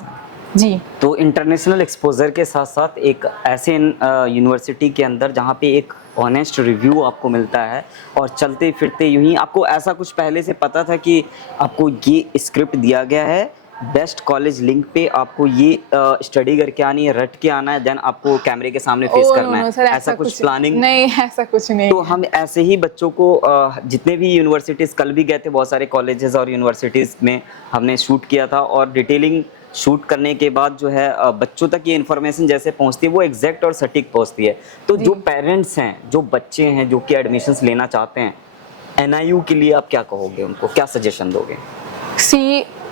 जी, तो इंटरनेशनल एक्सपोजर के साथ साथ एक ऐसे यूनिवर्सिटी के अंदर जहाँ पे एक ऑनेस्ट रिव्यू आपको मिलता है और चलते फिरते यूं ही आपको ऐसा कुछ पहले से पता था कि आपको ये स्क्रिप्ट दिया गया है, बेस्ट कॉलेज लिंक पे आपको ये स्टडी करके आनी है, रट के आना है, देन आपको कैमरे के सामने फेस करना है, ऐसा कुछ प्लानिंग नहीं? ऐसा कुछ नहीं। तो हम ऐसे ही बच्चों को जितने भी यूनिवर्सिटीज, कल भी गए थे बहुत सारे कॉलेजेस और यूनिवर्सिटीज में हमने शूट किया था, और डिटेलिंग शूट करने के बाद जो है बच्चों तक ये इन्फॉर्मेशन जैसे पहुंचती है वो एग्जैक्ट और सटीक पहुंचती है। तो जो पेरेंट्स हैं, जो बच्चे हैं जो कि एडमिशन्स लेना चाहते हैं NIU के लिए, आप क्या कहोगे, उनको क्या सजेशन दोगे?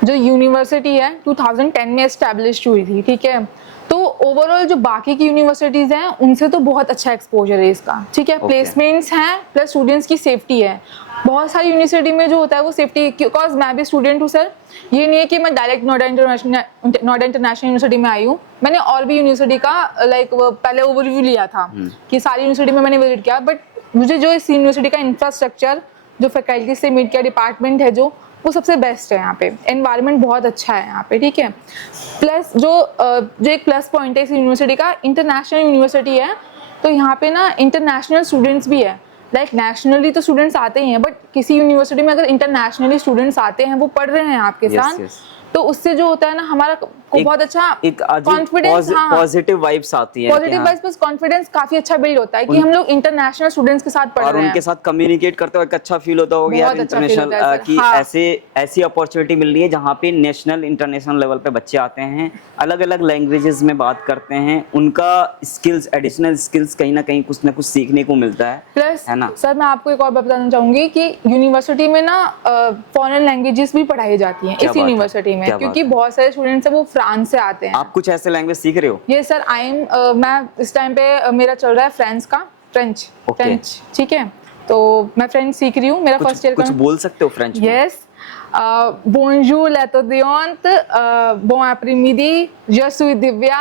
जो यूनिवर्सिटी है 2010 में एस्टैब्लिश हुई थी, ठीक है। तो ओवरऑल जो बाकी की यूनिवर्सिटीज़ हैं उनसे तो बहुत अच्छा एक्सपोजर है इसका, ठीक है। प्लेसमेंट्स हैं प्लस स्टूडेंट्स की सेफ्टी है। बहुत सारी यूनिवर्सिटी में जो होता है वो सेफ्टी, बिकॉज मैं भी स्टूडेंट हूँ सर, ये नहीं है कि मैं डायरेक्ट नोएडा इंटरनेशनल यूनिवर्सिटी में आई हूँ, मैंने और भी यूनिवर्सिटी का पहले ओवरव्यू लिया था कि सारी यूनिवर्सिटी में मैंने विजिट किया, बट मुझे जो इस यूनिवर्सिटी का इंफ्रास्ट्रक्चर, जो फैकल्टी से मीट किया, डिपार्टमेंट है जो, वो सबसे बेस्ट है यहाँ पे। एनवायरनमेंट बहुत अच्छा है यहाँ पे, ठीक है। प्लस जो एक प्लस पॉइंट है इस यूनिवर्सिटी का, इंटरनेशनल यूनिवर्सिटी है, तो यहाँ पे ना इंटरनेशनल स्टूडेंट्स भी है। लाइक नेशनली तो स्टूडेंट्स आते ही हैं, बट किसी यूनिवर्सिटी में अगर इंटरनेशनली स्टूडेंट्स आते हैं, वो पढ़ रहे हैं आपके साथ, तो उससे जो होता है ना हमारा को बहुत अच्छा कॉन्फिडेंस, पॉजिटिव वाइब्स आती है, पॉजिटिव वाइब्स प्लस कॉन्फिडेंस काफी अच्छा बिल्ड होता है कि हम लोग इंटरनेशनल स्टूडेंट्स के साथ पढ़ रहे हैं, उनके साथ कम्युनिकेट करते हुए एक अच्छा फील होता होगा यार, इंटरनेशनल की ऐसी अपॉर्चुनिटी मिल रही है जहाँ पे नेशनल इंटरनेशनल लेवल पे बच्चे आते हैं, अलग अलग लैंग्वेजेस में बात करते हैं, उनका स्किल्स, एडिशनल स्किल्स कहीं ना कहीं कुछ ना कुछ सीखने को मिलता है। प्लस सर मैं आपको एक और बात बताना चाहूंगी कि यूनिवर्सिटी में ना फॉरेन लैंग्वेजेस भी पढ़ाई जाती हैं इस यूनिवर्सिटी में, क्योंकि बहुत सारे स्टूडेंट्स हैं वो फ्रांस से आते हैं। आप कुछ ऐसे लैंग्वेज सीख रहे हो? ये सर मैं इस टाइम पे मेरा चल रहा है फ्रेंच, ठीक है, तो मैं फ्रेंच सीख रही हूँ, मेरा फर्स्ट ईयर। कुछ बोल सकते हो फ्रेंच में? Yes, bonjour l'étudiante, bon après-midi, je suis Divya,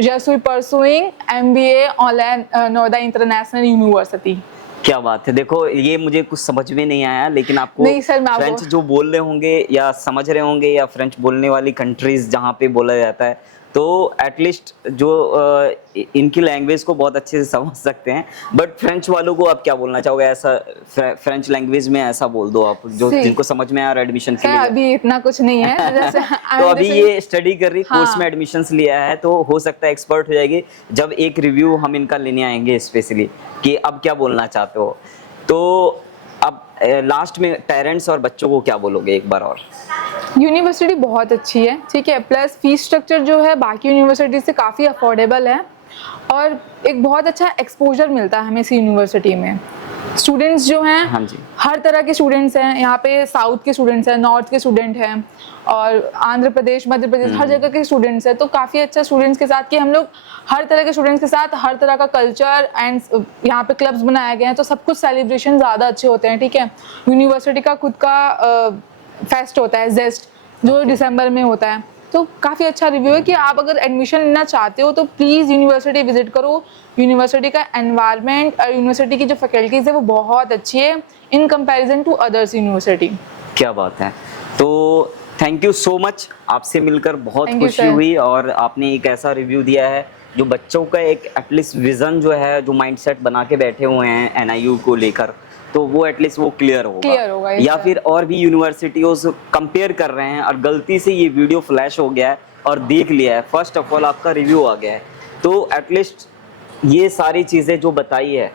just we pursuing MBA online Noida International University. क्या बात है। देखो ये मुझे कुछ समझ में नहीं आया, लेकिन आपको नहीं सर, मैं फ्रेंच जो बोल रहे होंगे या समझ रहे होंगे या फ्रेंच बोलने वाली कंट्रीज जहाँ पे बोला जाता है, तो एटलीस्ट जो इनकी लैंग्वेज को बहुत अच्छे से समझ सकते हैं। बट फ्रेंच वालों को आप क्या बोलना चाहोगे? ऐसा फ्रेंच लैंग्वेज में ऐसा बोल दो आप जो जिनको समझ में आ रहा है एडमिशन के लिए। अभी इतना कुछ नहीं है जैसे तो अभी ये स्टडी कर रही, कोर्स में एडमिशंस लिया है, तो हो सकता है एक्सपर्ट हो जाएगी जब एक रिव्यू हम इनका लेने आएंगे स्पेशली कि अब क्या बोलना चाहते हो। तो अब लास्ट में पेरेंट्स और बच्चों को क्या बोलोगे एक बार और? यूनिवर्सिटी बहुत अच्छी है, ठीक है, प्लस फीस स्ट्रक्चर जो है बाकी यूनिवर्सिटी से काफ़ी अफोर्डेबल है और एक बहुत अच्छा एक्सपोजर मिलता है हमें इस यूनिवर्सिटी में। स्टूडेंट्स जो हैं, हाँ जी, हर तरह के स्टूडेंट्स हैं यहाँ पे, साउथ के स्टूडेंट्स हैं, नॉर्थ के स्टूडेंट हैं और आंध्र प्रदेश, मध्य प्रदेश, हर जगह के स्टूडेंट्स हैं। तो काफ़ी अच्छा स्टूडेंट्स के साथ कि हम लोग हर तरह के स्टूडेंट्स के साथ हर तरह का कल्चर एंड यहाँ पे क्लब्स बनाए गए हैं, तो सब कुछ सेलिब्रेशन ज़्यादा अच्छे होते हैं, ठीक है। यूनिवर्सिटी का खुद का फेस्ट होता है जेस्ट, जो दिसंबर में होता है। तो काफ़ी अच्छा रिव्यू है कि आप अगर एडमिशन लेना चाहते हो तो प्लीज़ यूनिवर्सिटी विजिट करो। यूनिवर्सिटी का एनवायरनमेंट और यूनिवर्सिटी की जो फैकल्टीज़ है वो बहुत अच्छी है in comparison to others university. क्या बात है। तो थैंक यू सो मच, आपसे मिलकर बहुत खुशी हुई और आपने एक ऐसा रिव्यू दिया है जो बच्चों का एक एटलीस्ट विज़न जो है, जो माइंडसेट बना के बैठे हुए हैं NIU को लेकर, तो वो एटलीस्ट वो क्लियर होगा या फिर और भी यूनिवर्सिटियों से कंपेयर कर रहे हैं और गलती से ये वीडियो फ्लैश हो गया है और देख लिया है, फर्स्ट ऑफ ऑल आपका रिव्यू आ गया है, तो एटलीस्ट ये सारी चीज़ें जो बताई है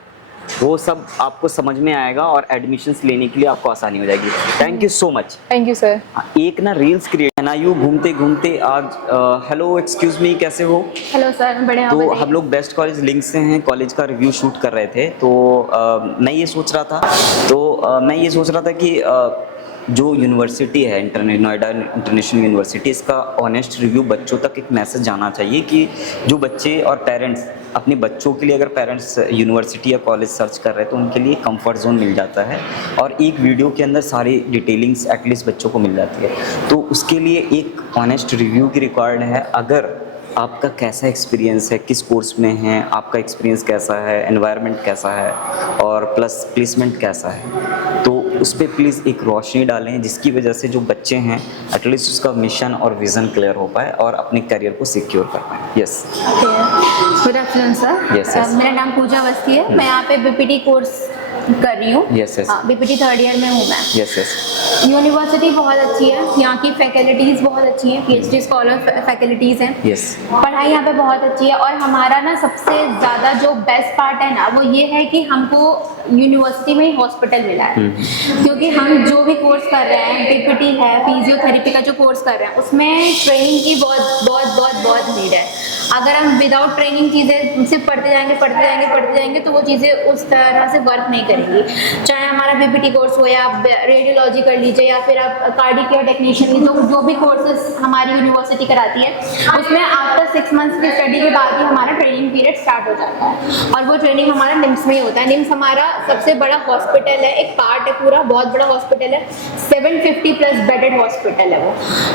वो सब आपको समझ में आएगा और एडमिशन्स लेने के लिए आपको आसानी हो जाएगी। Thank you so much. Thank you sir. एक ना रील्स क्रिएट NIU घूमते घूमते आज हेलो एक्सक्यूज मी, कैसे हो? हेलो सर, बढ़िया। तो हम लोग बेस्ट कॉलेज लिंक से हैं, कॉलेज का रिव्यू शूट कर रहे थे, तो मैं ये सोच रहा था कि जो यूनिवर्सिटी है नोएडा इंटरनेशनल यूनिवर्सिटी, इसका ऑनेस्ट रिव्यू बच्चों तक एक मैसेज जाना चाहिए कि जो बच्चे और पेरेंट्स अपने बच्चों के लिए अगर पेरेंट्स यूनिवर्सिटी या कॉलेज सर्च कर रहे हैं तो उनके लिए कंफर्ट जोन मिल जाता है और एक वीडियो के अंदर सारी डिटेलिंग्स एटलीस्ट बच्चों को मिल जाती है। तो उसके लिए एक ऑनेस्ट रिव्यू की रिक्वायर्ड है। अगर आपका कैसा एक्सपीरियंस है, किस कोर्स में हैं, आपका एक्सपीरियंस कैसा है, एनवायरनमेंट कैसा है और प्लस प्लेसमेंट कैसा है, तो उस पर प्लीज़ एक रोशनी डालें जिसकी वजह से जो बच्चे हैं एटलीस्ट उसका मिशन और विज़न क्लियर हो पाए और अपने करियर को सिक्योर कर पाए। Yes, good afternoon sir. मेरा नाम पूजा अवस्थी है, मैं यहाँ पे BPT कोर्स कर रही हूँ। BPT थर्ड ईयर में हूँ मैं। यूनिवर्सिटी बहुत अच्छी है, यहाँ की फैकल्टीज़ बहुत अच्छी हैं, PhD स्कॉलर फैकल्टीज़ हैं। पढ़ाई यहाँ पे बहुत अच्छी है और हमारा ना सबसे ज़्यादा जो बेस्ट पार्ट है ना वो ये है कि हमको यूनिवर्सिटी में ही हॉस्पिटल मिला है, क्योंकि हम जो भी कोर्स कर रहे हैं, BPT है, फिजियोथेरेपी का जो कोर्स कर रहे हैं उसमें ट्रेनिंग की बहुत नीड है। अगर हम विदाउट ट्रेनिंग चीज़ें सिर्फ पढ़ते जाएंगे तो वो चीज़ें उस तरह से वर्क नहीं करेंगी। चाहे हमारा BPT कोर्स हो या आप रेडियोलॉजी कर लीजिए या फिर आप कार्डियक केयर टेक्नीशियन लीजिए, जो भी कोर्सेज हमारी यूनिवर्सिटी कराती है उसमें आफ्टर 6 मंथ्स की स्टडी के बाद ही हमारा ट्रेनिंग पीरियड स्टार्ट हो जाता है और वो ट्रेनिंग हमारा निम्स में ही होता है। निम्स हमारा सबसे बड़ा हॉस्पिटल है, एक पार्ट है पूरा, बहुत बड़ा हॉस्पिटल है, 750+ बेडेड हॉस्पिटल है वो।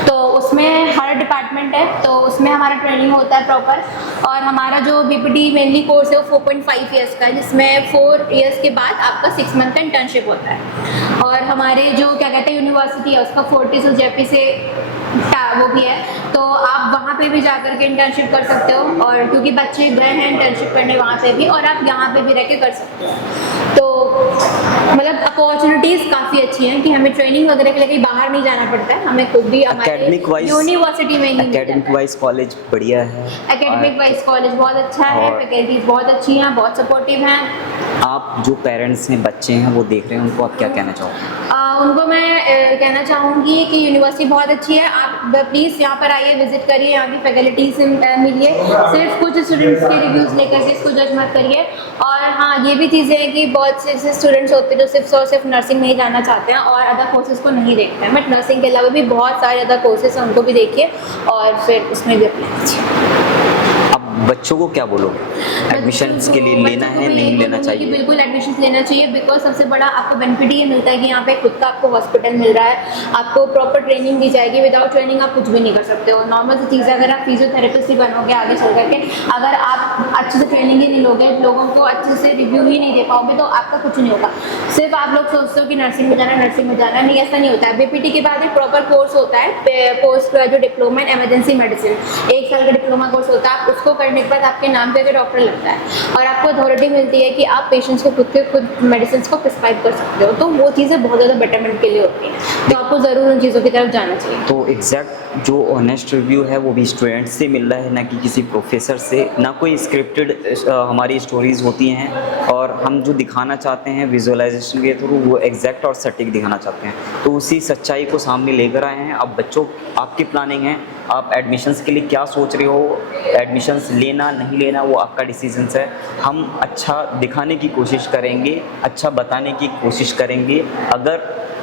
तो उसमें हर डिपार्टमेंट है, तो उसमें हमारा ट्रेनिंग होता है प्रॉपर। और हमारा जो BPT मेनली कोर्स है वो 4.5 ईयर्स का है, जिसमें 4 ईयर्स के बाद आपका 6 मंथ का इंटर्नशिप होता है। और हमारे जो क्या कहते हैं यूनिवर्सिटी है उसका फोर्टिस और जेपी से वो भी है, तो आप वहाँ पे भी जाकर के इंटर्नशिप कर सकते हो। और क्योंकि बच्चे गए हैं इंटर्नशिप करने वहाँ पे भी, और आप यहाँ पे भी रह के कर सकते हो। तो मतलब अपॉर्चुनिटीज़ काफ़ी अच्छी हैं कि हमें ट्रेनिंग वगैरह के लिए कहीं बाहर नहीं जाना पड़ता है, हमें खुद भी हमारे यूनिवर्सिटी में ही एकेडमिक वाइज कॉलेज बढ़िया है। एकेडमिक वाइज कॉलेज बहुत अच्छा है, फैकल्टीज बहुत अच्छी हैं, बहुत सपोर्टिव हैं। आप जो पेरेंट्स हैं, बच्चे हैं, वो देख रहे हैं, उनको आप क्या कहना चाहोगे? उनको मैं कहना चाहूँगी कि यूनिवर्सिटी बहुत अच्छी है, आप प्लीज़ यहाँ पर आइए, विजिट करिए, यहाँ की फैकल्टी से मिलिए, सिर्फ कुछ स्टूडेंट्स के रिव्यूज़ लेकर के इसको जज मत करिए। और हाँ, ये भी चीज़ें हैं कि बहुत से ऐसे स्टूडेंट्स होते हैं जो सिर्फ नर्सिंग नहीं जाना चाहते हैं और अदर कोर्सेज को नहीं देखते हैं, बट नर्सिंग के अलावा भी बहुत सारे अदर कोर्सेज हैं, उनको भी देखिए और फिर उसमें भी अप्लाई कीजिए। बच्चों को क्या बोलोगे एडमिशन्स के लिए लेना है नहीं लेना चाहिए? बिल्कुल एडमिशन लेना चाहिए, बिकॉज सबसे बड़ा आपको बेनिफिट ये मिलता है कि यहाँ पे खुद का आपको हॉस्पिटल मिल रहा है, आपको प्रॉपर ट्रेनिंग दी जाएगी। विदाउट ट्रेनिंग आप कुछ भी नहीं कर सकते हो। नॉर्मल सी चीज़ है, अगर आप फिजियोथेरेपिस्ट ही बनोगे आगे चल करके, अगर आप अच्छे से ट्रेनिंग ही नहीं लोगे, लोगों को अच्छे से रिव्यू ही नहीं दे पाओगे, तो आपका कुछ नहीं होगा। सिर्फ आप लोग सोचते हो कि नर्सिंग में जाना नहीं, ऐसा नहीं होता है। बीपीटी के बाद एक प्रॉपर कोर्स होता है, post graduate diploma in emergency medicine, 1 साल का डिप्लोमा कोर्स होता है। आप उसको करने के बाद आपके नाम पे डॉक्टर लगता है और आपको अथॉरिटी मिलती है कि आप पेशेंट्स को खुद मेडिसिन को प्रिस्क्राइब कर सकते हो। तो वो चीज़ें बहुत ज़्यादा बेटरमेंट के लिए होती हैं, तो आपको ज़रूर उन चीज़ों की तरफ जाना चाहिए। तो एग्जैक्ट जो ऑनेस्ट रिव्यू है वो भी स्टूडेंट्स से मिल रहा है, ना कि किसी प्रोफेसर से, ना कोई स्क्रिप्टेड हमारी स्टोरीज होती हैं, और हम जो दिखाना चाहते हैं विजुअलाइजेशन के थ्रू वो एग्जैक्ट और सटीक दिखाना चाहते हैं। तो उसी सच्चाई को सामने लेकर आए हैं। अब बच्चों, आपकी प्लानिंग है, आप एडमिशन्स के लिए क्या सोच रहे हो, एडमिशन्स लेना नहीं लेना वो आपका डिसीजन है। हम अच्छा दिखाने की कोशिश करेंगे, अच्छा बताने की कोशिश करेंगे। अगर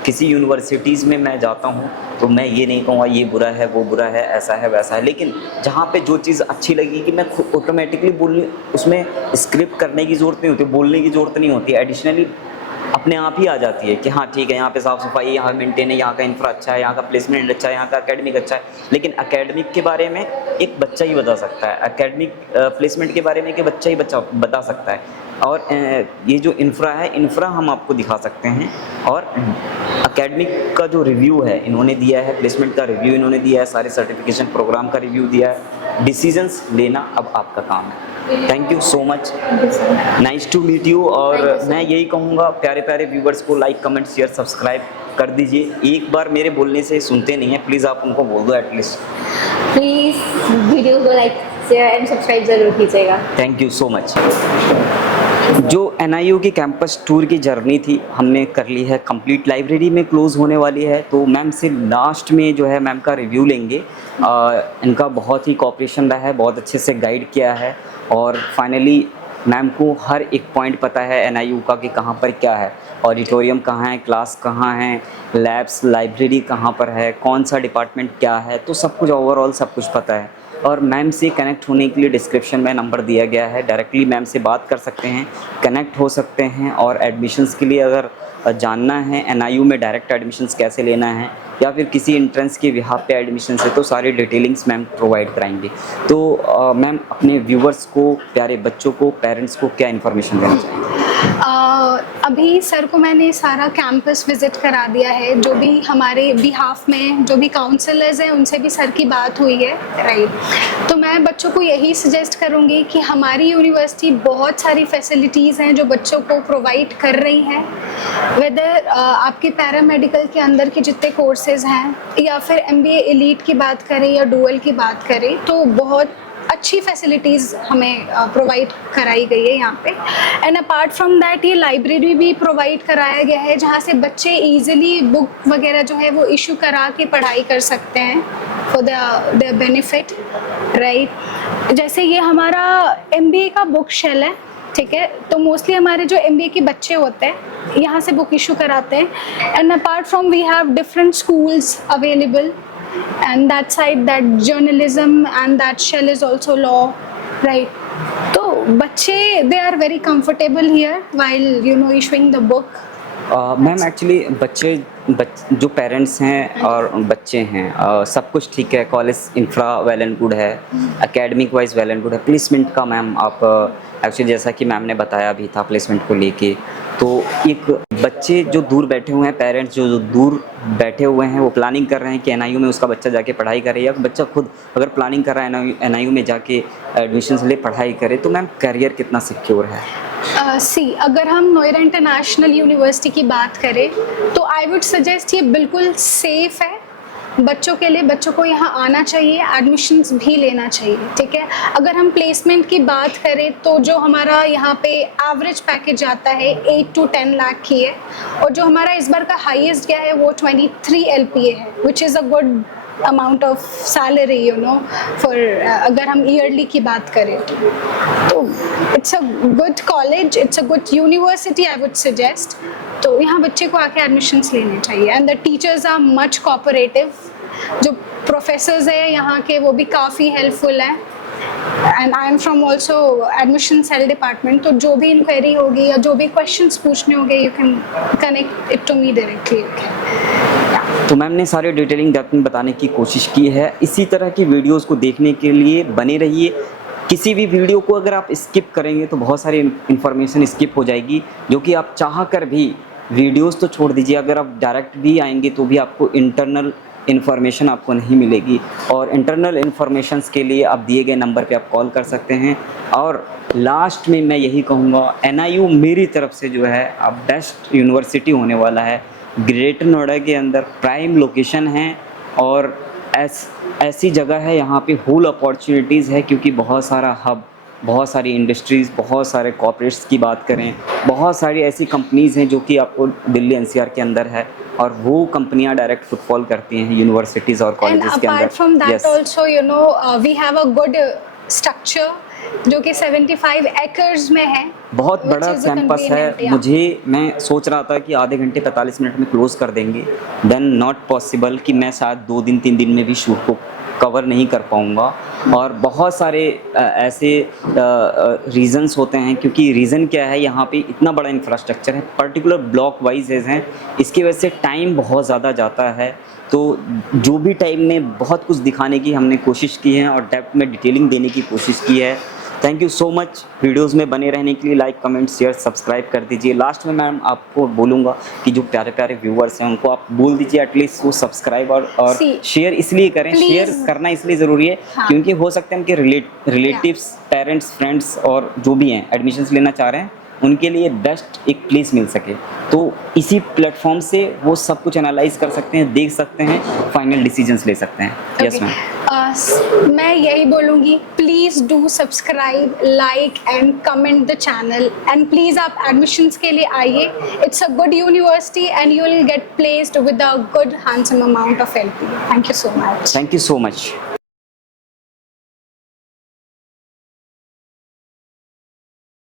किसी यूनिवर्सिटीज़ में मैं जाता हूँ तो मैं ये नहीं कहूँगा ये बुरा है, वो बुरा है, ऐसा है, वैसा है, लेकिन जहाँ पे जो चीज़ अच्छी लगी कि मैं खुद ऑटोमेटिकली बोलने, उसमें स्क्रिप्ट करने की ज़रूरत नहीं होती, बोलने की ज़रूरत नहीं होती, एडिशनली अपने आप ही आ जाती है कि हाँ ठीक है, यहाँ पे साफ़ सफाई, यहाँ मेंटेन है, यहाँ का इंफ्रा अच्छा है, यहाँ का प्लेसमेंट अच्छा है, यहाँ का एकेडमिक अच्छा है। लेकिन एकेडमिक के बारे में एक बच्चा ही बता सकता है, एकेडमिक प्लेसमेंट के बारे में कि बच्चा ही बता सकता है। और ये जो इंफ्रा है, इंफ्रा हम आपको दिखा सकते हैं, और एकेडमिक का जो रिव्यू है इन्होंने दिया है, प्लेसमेंट का रिव्यू इन्होंने दिया है, सारे सर्टिफिकेशन प्रोग्राम का रिव्यू दिया है। डिसीजंस लेना अब आपका काम है। Thank you so much, nice to meet you. और मैं यही कहूँगा प्यारे प्यारे व्यूवर्स को लाइक, कमेंट, शेयर, सब्सक्राइब कर दीजिए। एक बार मेरे बोलने से सुनते नहीं हैं, प्लीज़ आप उनको बोल दो एटलीस्ट। प्लीज़ वीडियो को लाइक, शेयर एंड सब्सक्राइब ज़रूर कीजिएगा। Thank you so much. जो NIU की कैंपस टूर की जर्नी थी हमने कर ली है कंप्लीट। लाइब्रेरी में क्लोज़ होने वाली है, तो मैम से लास्ट में जो है मैम का रिव्यू लेंगे। इनका बहुत ही कोऑपरेशन रहा है, बहुत अच्छे से गाइड किया है, और फाइनली मैम को हर एक पॉइंट पता है NIU का कि कहाँ पर क्या है, ऑडिटोरियम कहाँ है, क्लास कहाँ है, लैब्स, लाइब्रेरी कहाँ पर है, कौन सा डिपार्टमेंट क्या है, तो सब कुछ ओवरऑल सब कुछ पता है। और मैम से कनेक्ट होने के लिए डिस्क्रिप्शन में नंबर दिया गया है, डायरेक्टली मैम से बात कर सकते हैं, कनेक्ट हो सकते हैं। और एडमिशन्स के लिए अगर जानना है NIU में डायरेक्ट एडमिशन्स कैसे लेना है, या फिर किसी एंट्रेंस के बिहाफ पे एडमिशन है, तो सारी डिटेलिंग्स मैम प्रोवाइड कराएंगे। तो मैम अपने व्यूवर्स को, प्यारे बच्चों को, पेरेंट्स को क्या इन्फॉर्मेशन देना चाहेंगे? अभी सर को मैंने सारा कैंपस विज़िट करा दिया है, जो भी हमारे बिहाफ में जो भी काउंसलर्स हैं उनसे भी सर की बात हुई है, राइट। तो मैं बच्चों को यही सजेस्ट करूँगी कि हमारी यूनिवर्सिटी बहुत सारी फैसिलिटीज़ हैं जो बच्चों को प्रोवाइड कर रही हैं, वेदर आपके पैरामेडिकल के अंदर के जितने कोर्सेज हैं, या फिर MBA एलीट की बात करें या डुअल की बात करें, तो बहुत अच्छी फैसिलिटीज़ हमें प्रोवाइड कराई गई है यहाँ पे। एंड अपार्ट फ्रॉम दैट ये लाइब्रेरी भी प्रोवाइड कराया गया है, जहाँ से बच्चे इजीली बुक वगैरह जो है वो इशू करा के पढ़ाई कर सकते हैं फॉर देयर बेनिफिट, राइट। जैसे ये हमारा MBA का बुक शेल है, ठीक है, तो मोस्टली हमारे जो MBA के बच्चे होते हैं यहाँ से बुक इशू कराते हैं। And apart from we have different schools available, and that side, that journalism and that shell is also law, right? So बच्चे they are very comfortable here while issuing the book. Ma'am actually जो पेरेंट्स हैं और बच्चे हैं, सब कुछ ठीक है, college infra well and good है, academic wise well and good है। प्लेसमेंट का मैम आप एक्चुअली जैसा कि मैम ने बताया भी था प्लेसमेंट को लेके, तो एक बच्चे जो दूर बैठे हुए हैं, पेरेंट्स जो दूर बैठे हुए हैं, वो प्लानिंग कर रहे हैं कि NIU में उसका बच्चा जाके पढ़ाई करे, या बच्चा खुद अगर प्लानिंग कर रहा है NIU में जाके एडमिशन ले पढ़ाई करे, तो मैम करियर कितना सिक्योर है? अगर हम नोएडा इंटरनेशनल यूनिवर्सिटी की बात करें तो आई वुड सजेस्ट ये बिल्कुल सेफ़ है बच्चों के लिए। बच्चों को यहाँ आना चाहिए, एडमिशन्स भी लेना चाहिए, ठीक है। अगर हम प्लेसमेंट की बात करें तो जो हमारा यहाँ पे एवरेज पैकेज आता है 8 to 10 लाख की है, और जो हमारा इस बार का हाईएस्ट गया है वो 23 LPA है, which is a good amount of salary for अगर हम ईयरली की बात करें तो it's a good college, it's a good university I would suggest. तो यहाँ बच्चे को आके एडमिशन्स लेने चाहिए। And the teachers are much cooperative, जो प्रोफेसर्स हैं यहाँ के वो भी काफ़ी हेल्पफुल हैं, and I am from also admission cell department, तो जो भी इंक्वायरी होगी या जो भी क्वेश्चंस पूछने होंगे you can connect it to me directly. तो मैम ने सारी डिटेलिंग डेप्थ में बताने की कोशिश की है। इसी तरह की वीडियोस को देखने के लिए बने रहिए। किसी भी वीडियो को अगर आप स्किप करेंगे तो बहुत सारी इन्फॉर्मेशन स्किप हो जाएगी, जो कि आप चाह कर भी वीडियोस तो छोड़ दीजिए, अगर आप डायरेक्ट भी आएंगे तो भी आपको इंटरनल इन्फॉर्मेशन आपको नहीं मिलेगी। और इंटरनल इन्फॉर्मेशंस के लिए आप दिए गए नंबर पे आप कॉल कर सकते हैं। और लास्ट में मैं यही कहूँगा, NIU मेरी तरफ से जो है आप बेस्ट यूनिवर्सिटी होने वाला है। ग्रेटर नोएडा के अंदर प्राइम लोकेशन है और ऐसी जगह है यहाँ पे होल अपॉर्चुनिटीज़ है, क्योंकि बहुत सारा हब, बहुत सारी इंडस्ट्रीज़, बहुत सारे कॉर्पोरेट्स की बात करें, बहुत सारी ऐसी कंपनीज़ हैं जो कि आपको दिल्ली NCR के अंदर है, और वो कंपनियां डायरेक्ट फुटफॉल करती हैं यूनिवर्सिटीज़ और कॉलेजेस के अंदर। Apart from that also you know we have a good structure जो कि 75 एकर्स में है। बहुत बड़ा कैंपस है। मैं सोच रहा था कि आधे घंटे 45 मिनट में क्लोज कर देंगे, देन नॉट पॉसिबल कि मैं शायद 2 दिन 3 दिन में भी शूट को कवर नहीं कर पाऊँगा। और बहुत सारे ऐसे रीज़न्स होते हैं, क्योंकि रीज़न क्या है, यहाँ पे इतना बड़ा इंफ्रास्ट्रक्चर है, पर्टिकुलर ब्लॉक वाइज हैं, इसकी वजह से टाइम बहुत ज़्यादा जाता है। तो जो भी टाइम में बहुत कुछ दिखाने की हमने कोशिश की है और डेप्थ में डिटेलिंग देने की कोशिश की है। Thank you so much videos में बने रहने के लिए। लाइक, कमेंट, शेयर, सब्सक्राइब कर दीजिए। लास्ट में मैम आपको बोलूँगा कि जो प्यारे प्यारे व्यूअर्स हैं उनको आप बोल दीजिए एटलीस्ट वो सब्सक्राइब और शेयर इसलिए करें। शेयर करना इसलिए ज़रूरी है क्योंकि हो सकते हैं उनके रिलेटिव्स, पेरेंट्स, फ्रेंड्स और जो भी हैं एडमिशन्स लेना चाह रहे हैं उनके लिए बेस्ट एक प्लेस मिल सके। तो इसी प्लेटफॉर्म से वो सब कुछ एनालाइज कर सकते हैं, देख सकते हैं, फाइनल डिसीजंस ले सकते हैं। Yes ma'am. मैं यही बोलूँगी, please do subscribe, like and comment the channel, and please आप एडमिशन्स के लिए आइए। It's a good university and you will get placed with a good handsome amount of LP। Thank you so much. Thank you so much.